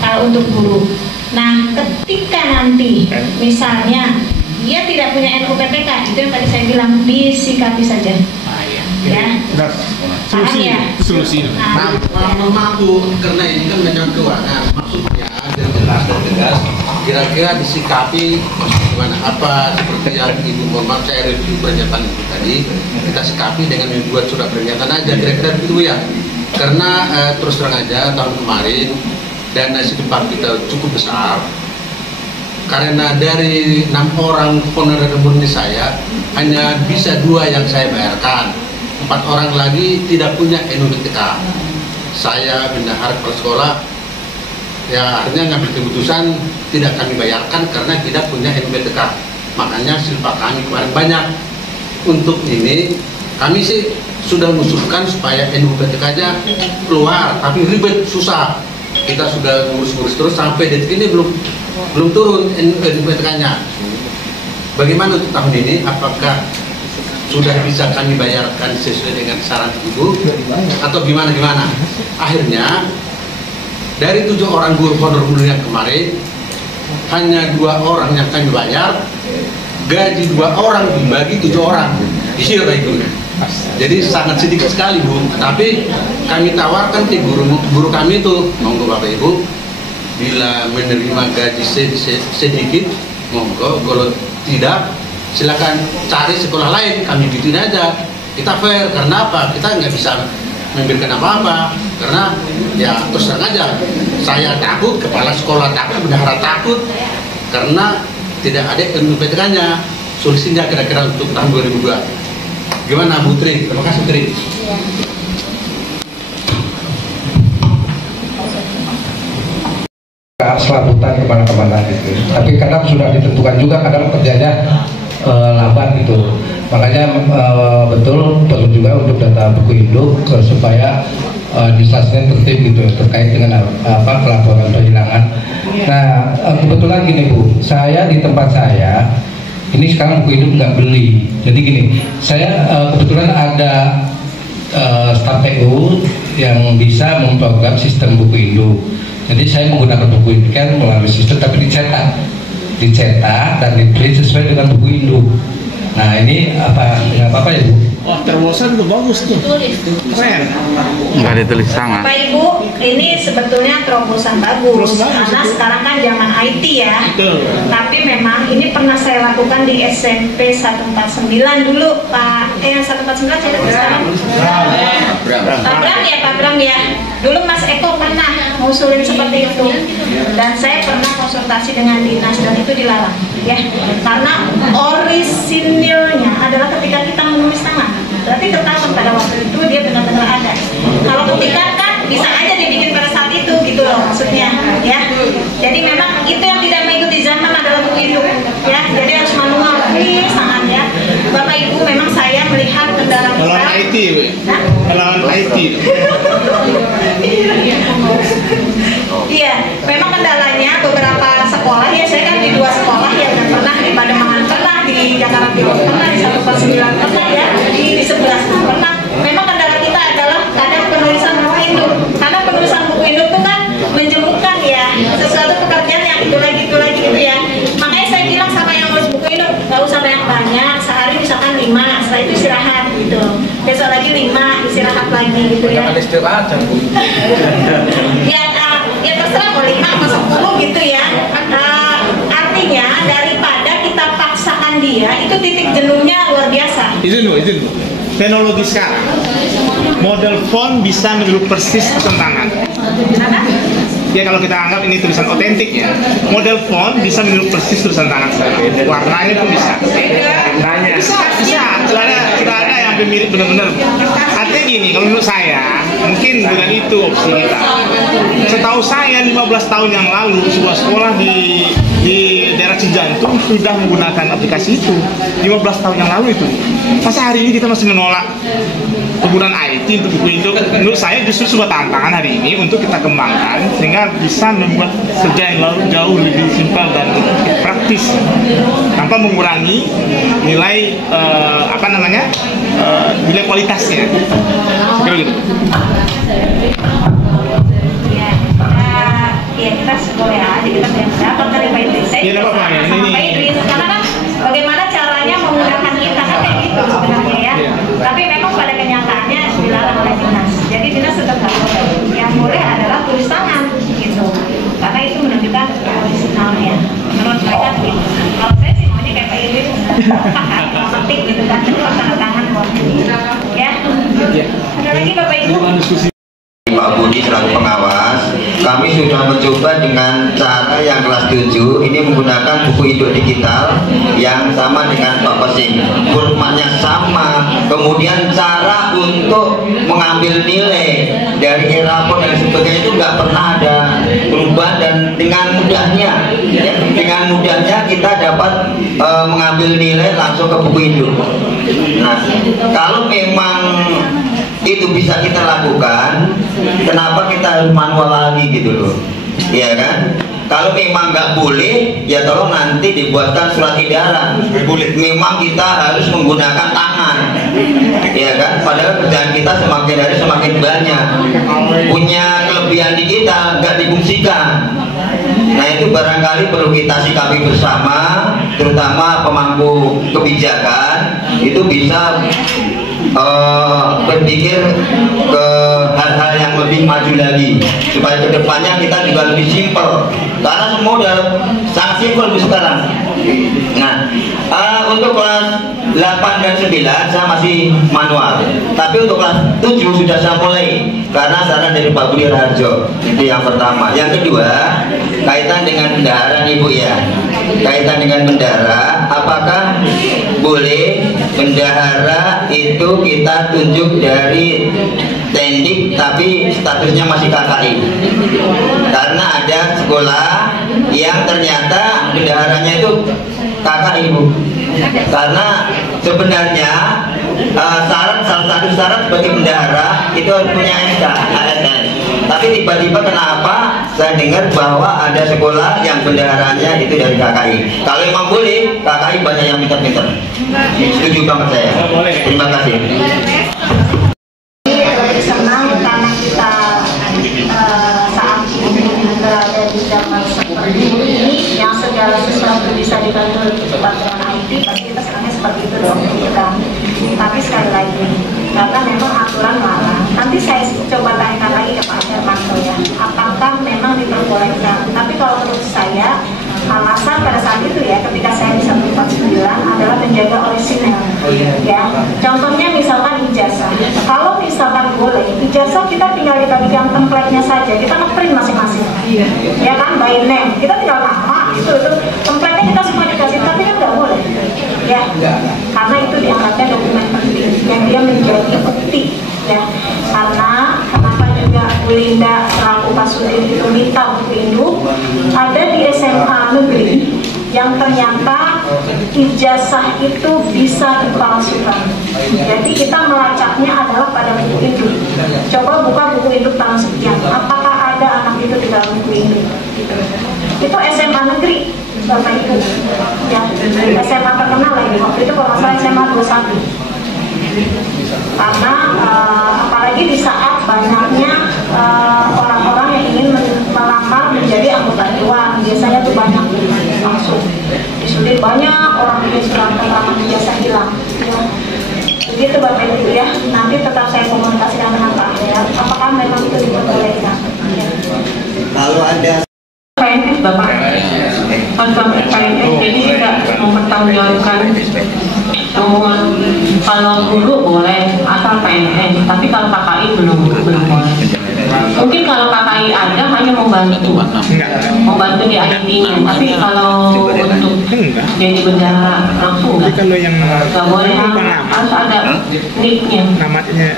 Kalau untuk guru. Nah, ketika nanti misalnya dia tidak punya NUPTK, itu yang tadi saya bilang, disikapi saja. Ya. Solusi. Solusi. Nah, mampu karena ini kan menyangkut keuangan. Maksudnya jelas dan tegas. Kira-kira disikapi bagaimana, apa seperti yang Ibu Mohon saya review pernyataan itu tadi, kita sikapi dengan membuat surat pernyataan aja kira-kira begitu ya. Karena terus terang aja tahun kemarin dana setempat kita cukup besar. Karena dari 6 orang honorer murni saya hanya bisa 2 yang saya bayarkan, 4 orang lagi tidak punya NUPTK. Saya bendahara kepala sekolah ya akhirnya ngambil keputusan tidak kami bayarkan karena tidak punya NUPTK. Makanya silpa kami kemarin banyak. Untuk ini kami sih sudah mengusulkan supaya NUPTK aja keluar, tapi ribet, susah. Kita sudah ngurus-ngurus terus sampai detik ini belum turun NUPTK-nya. Bagaimana untuk tahun ini? Apakah sudah bisa kami bayarkan sesuai dengan saran Ibu atau gimana? Akhirnya dari 7 orang guru honor guru yang kemarin hanya 2 orang yang kami bayar, gaji 2 orang dibagi 7 orang, isir itu. Jadi sangat sedikit sekali Bu. Tapi kami tawarkan ke guru kami itu, monggo Bapak Ibu, bila menerima gaji sedikit, monggo. Kalau tidak, silakan cari sekolah lain. Kami gituin aja. Kita fair. Karena apa? Kita nggak bisa memberikan apa-apa. Karena ya terus terang aja, saya takut, kepala sekolah takut, bendahara takut, karena tidak ada NUPTK-nya. Solusinya kira-kira untuk tahun 2002. Gimana Bu Tri? Terima kasih Tri. Selabutan kemana-kemana gitu. Tapi kadang sudah ditentukan juga, kadang kerjanya lambat gitu. Makanya betul perlu juga untuk data buku induk supaya administrasinya tertib gitu terkait dengan pelaporan perhilangan. Nah kebetulan gini Bu, saya di tempat saya ini sekarang buku hidup nggak beli. Jadi gini, saya kebetulan ada staf TU yang bisa memprogram sistem buku induk. Jadi saya menggunakan buku induk kan melalui sistem tapi dicetak dan di-print sesuai dengan buku induk. Nah ini nggak apa-apa ya Bu? Oh, terobosan tuh bagus tuh. Keren. Nggak ditulis tangan. Bapak Ibu, ini sebetulnya terobosan bagus karena sekarang kan zaman IT ya. Betul. Tapi memang ini pernah saya lakukan di SMP 149 dulu Pak. Yang 149 saya sekarang. Pak Bram ya, Pak Bram ya. Dulu Mas Eko pernah ngusulin seperti itu. Dan saya pernah konsultasi dengan dinas dan itu dilarang ya. Karena orisinilnya adalah ketika kita menulis tangan. Berarti ketahuan pada waktu itu dia benar-benar ada. Kalau ketika kan bisa aja dibikin pada saat itu gitu loh maksudnya ya. Jadi memang itu yang tidak mengikuti zaman adalah buku hidup ya. Jadi harus manual sangat ya. Bapak Ibu memang saya melihat kendaraan kita. Melawan IT, melawan IT. Iya, memang kendalanya beberapa sekolah ya. Saya kan di 2 sekolah ya dan pernah di Pademangan pernah, di Jakarta Timur pernah, di 149 pernah ya, di 11 pernah. Memang kendala kita adalah kadang penulisan buku induk. Karena penulisan buku induk itu kan menjemukkan ya sesuatu pekerjaan yang itu lagi gitu ya. Makanya saya bilang sama yang nulis buku induk, nggak usah banyak sehari misalkan 5, setelah itu istirahat gitu. Besok lagi 5, istirahat lagi gitu ya. Jangan istirahat Bu. Ya terserah mau 5 atau 10 gitu ya. Artinya daripada kita paksakan dia, itu titik jenuhnya luar biasa. Izin Bu. Teknologi sekarang, model font bisa meniru persis tulisan tangan. Ya kalau kita anggap ini tulisan otentik ya, model font bisa meniru persis tulisan tangan sekarang. Warnanya pun bisa. Tidak ada yang mirip benar-benar. Artinya gini, kalau menurut saya, mungkin bukan itu opsi kita. Setahu saya 15 tahun yang lalu sebuah sekolah di daerah Cijantung sudah menggunakan aplikasi itu. 15 tahun yang lalu itu. Masa hari ini kita masih menolak penggunaan IT untuk buku induk? Menurut saya justru sebuah tantangan hari ini untuk kita kembangkan sehingga bisa membuat kerja yang jauh lebih simpel dan praktis tanpa mengurangi nilai nilai kualitasnya. Kira gitu. Ya kita boleh aja kita dapat dari Pak Idris. Saya sama Pak Idris karena kan bagaimana caranya menggunakan kita kan kayak gitu sebenarnya ya. Tapi memang pada kenyataannya dilarang oleh dinas. Jadi dinas tetap nggak boleh. Yang boleh adalah tulis tangan gitu. Karena itu menunjukkan originalnya. Menurut mereka gitu. Kalau saya sih maunya kayak Pak Idris, ketik gitu kan, tanda tangan buat ya. Ada lagi Bapak Ibu? Pak Budi selaku pengawas, kami sudah mencoba dengan cara yang kelas 7 ini menggunakan buku induk digital yang sama dengan Pak Pesing, formatnya sama, kemudian cara untuk mengambil nilai dari rapor dan sebagainya itu nggak pernah ada perubahan dan dengan mudahnya kita dapat mengambil nilai langsung ke buku induk. Nah, kalau memang itu bisa kita lakukan, kenapa kita harus manual lagi gitu loh, ya kan? Kalau memang nggak boleh, ya tolong nanti dibuatkan surat edaran. Memang kita harus menggunakan tangan, ya kan? Padahal kerjaan kita semakin hari semakin banyak, punya kelebihan di kita nggak difungsikan. Nah itu barangkali perlu kita sikapi bersama, terutama pemangku kebijakan itu bisa berpikir ke hal-hal yang lebih maju lagi supaya kedepannya kita juga lebih simpel karena semua udah sangat simpel sekarang. Nah untuk kelas 8 dan 9 saya masih manual, tapi untuk kelas 7 sudah saya mulai karena saran dari Pak Budi Raharjo. Itu yang pertama. Yang kedua kaitan dengan bendahara nih Bu ya, kaitan dengan bendahara, apakah boleh bendahara itu kita tunjuk dari tendik tapi statusnya masih KKI? Karena ada sekolah yang ternyata bendaharanya itu KKI Bu. Karena sebenarnya salah satu syarat sebagai bendahara itu harus punya SK, Tapi tiba-tiba kenapa saya dengar bahwa ada sekolah yang bendaharanya itu dari KKI. Kalau memang boleh, KKI banyak yang pintar-pintar. Setuju banget saya. Terima kasih. Lebih senang karena kita saat ini berada di zaman seperti ini, yang segala sesuatu bisa dibantu cepat dengan IT, pasti kita senangnya seperti itu dong, gitu kan. Tapi sekali lagi, karena memang aturan larang. Nanti saya coba tanyakan lagi ke Pak Hermanto ya, apakah memang diperbolehkan. Tapi kalau menurut saya, alasan pada saat itu ya, ketika saya di 149 adalah menjaga orisinil ya. Contohnya misalkan ijazah, kalau misalkan boleh ijazah kita tinggal dibagikan template-nya saja, kita nge-print masing-masing ya kan, by name, kita tinggal nama itu template-nya kita semua dikasih, tapi kan nggak boleh ya, karena itu dianggapnya dokumen penting yang dia menjadi bukti ya. Karena kenapa juga Bu Linda selaku Pak Sudin itu minta buku induk, ada di SMA negeri yang ternyata ijazah itu bisa dipalsukan. Jadi kita melacaknya adalah pada buku induk. Coba buka buku induk tahun sekian, apakah ada anak itu di dalam buku induk? Itu SMA negeri, Bapak Ibu ya, SMA terkenal lagi waktu itu, kalau saya SMA 21. Karena apalagi di saat banyaknya orang-orang yang ingin melamar menjadi anggota dewan, biasanya tuh banyak langsung disulit, banyak orang yang surat keterangan ijazah hilang ya. Begitu Bapak Ibu ya, nanti tetap saya komunikasikan dengan Pak ya, apakah memang itu diperbolehkan ya. Kalau ada PNS Bapak, kalau PNS jadi tidak mempertanggungjawabkan. Kalau guru boleh asal PNS, tapi kalau KKI belum boleh. Mungkin kalau KKI ada hanya membantu di IT-nya, tapi kalau untuk jadi bendahara langsung nggak boleh, harus ada nick-nya. Namanya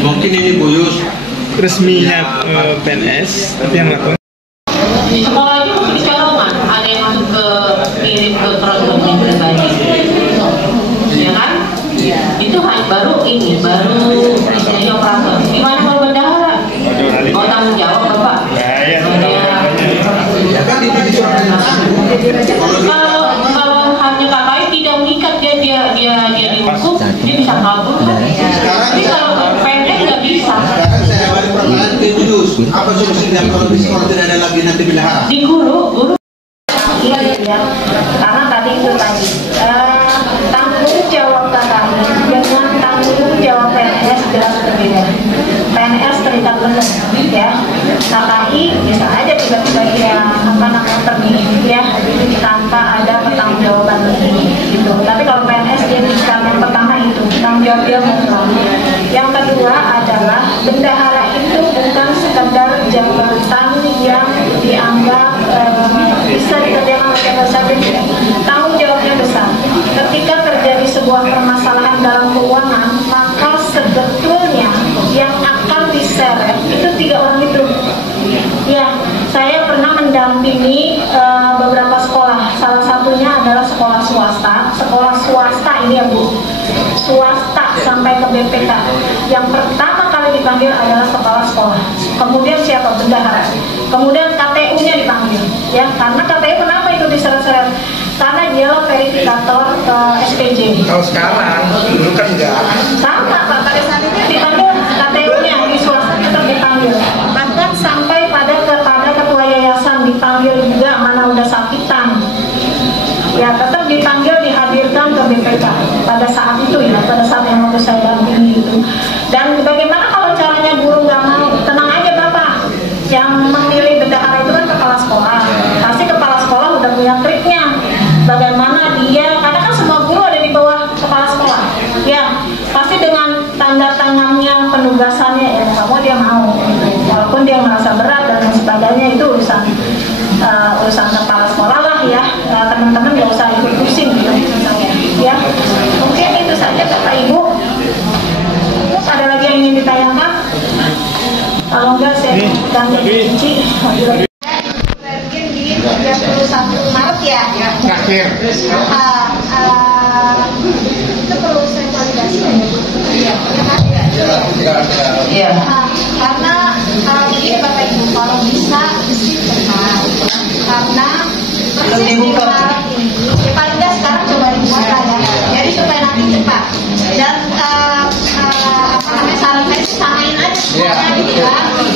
Mungkin ini Bu Yus resminya PNS, tapi yang lakukan sekolah itu masih dicolongan, ada yang masuk ke kirim ke rekening pribadi, ya kan? Itu baru istilahnya operator. Gimana kalau bendahara? Mau tanggung jawab Bapak? Kalau hanya KKI tidak mengikat, dia dihukum, dia bisa kabur. Tapi kalau PNS nggak bisa. Sekarang saya balik pertanyaan ke Judus, apa solusinya kalau di sekolah tidak ada lagi nanti bendahara? Di guru. Iya ya, karena tadi itu tadi tanggung jawab KKI dengan tanggung jawab PNS jelas berbeda. PNS terikat benar ya, KKI bisa aja tiba-tiba dia pergi ya, tanpa ada pertanggungjawaban gitu. Tapi kalau PNS dia bisa, yang pertama itu tanggung jawab dia mutlak. Yang kedua adalah bendahara itu bukan sekedar jabatan yang dianggap bisa dikerjakan oleh siapa saja, tanggung jawabnya besar. Ketika terjadi sebuah permasalahan dalam keuangan, maka sebetulnya yang akan diseret itu 3 orang itu. Ya, saya pernah mendampingi beberapa sekolah. Salah satunya adalah sekolah swasta. Sekolah swasta ini ya Bu, swasta sampai ke BPK. Yang pertama kali dipanggil adalah kepala sekolah. Kemudian siapa? Bendahara. Kemudian KTU-nya dipanggil. Ya, karena KTU kenapa itu diseret-seret? Karena dialah verifikator SPJ. kalau sekarang, dulu kan enggak. Sama Pak, pada saat itu dipanggil KTU-nya, di swasta tetap dipanggil. Bahkan sampai kepada ketua yayasan dipanggil juga, mana udah sakitan. Ya tetap dipanggil, dihadirkan ke BPK pada saat itu ya, pada saat yang waktu saya dampingi itu. Dan bagaimana kalau caranya guru nggak mau? Tenang aja Bapak, yang memilih bendahara itu kan kepala sekolah. Pasti kepala sekolah udah punya triknya. Bagaimana dia, karena kan semua guru ada di bawah kepala sekolah. Ya, pasti dengan tanda tangannya, penugasannya, ya kamu dia mau. Walaupun dia merasa berat dan sebagainya, itu urusan kepala sekolah lah ya. Teman-teman nggak usah ikut pusing gitu. Ya, mungkin itu saja Bapak Ibu. Terus ada lagi yang ingin ditanyakan? Kalau enggak saya ganti kunci. Di 31 Maret ya. Terakhir. Itu perlu saya validasi ya. Iya. Karena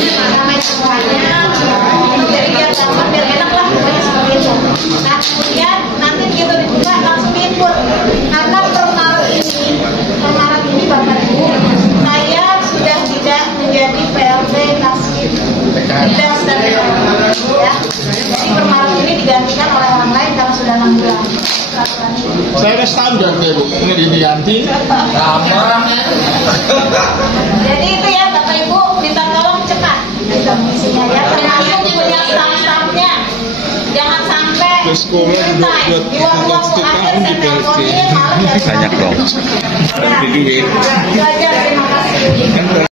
namanya semuanya, jadi biar gampang, biar enak lah pokoknya seperti itu. Nah kemudian nanti begitu dibuka langsung diinput, karena per Maret ini Bapak Ibu, saya sudah tidak menjadi PLT Kasih Dinas dan ya. Jadi per Maret ini digantikan oleh orang lain karena sudah 6 bulan. Saya udah standar deh Bu, ini diganti. Jadi itu ya Bapak Ibu, minta tolong cepat isinya ya, termasuk punya staff-staffnya. Jangan sampai santai, di waktu akhir saya teleponin malah banyak dong. ya. Terima kasih.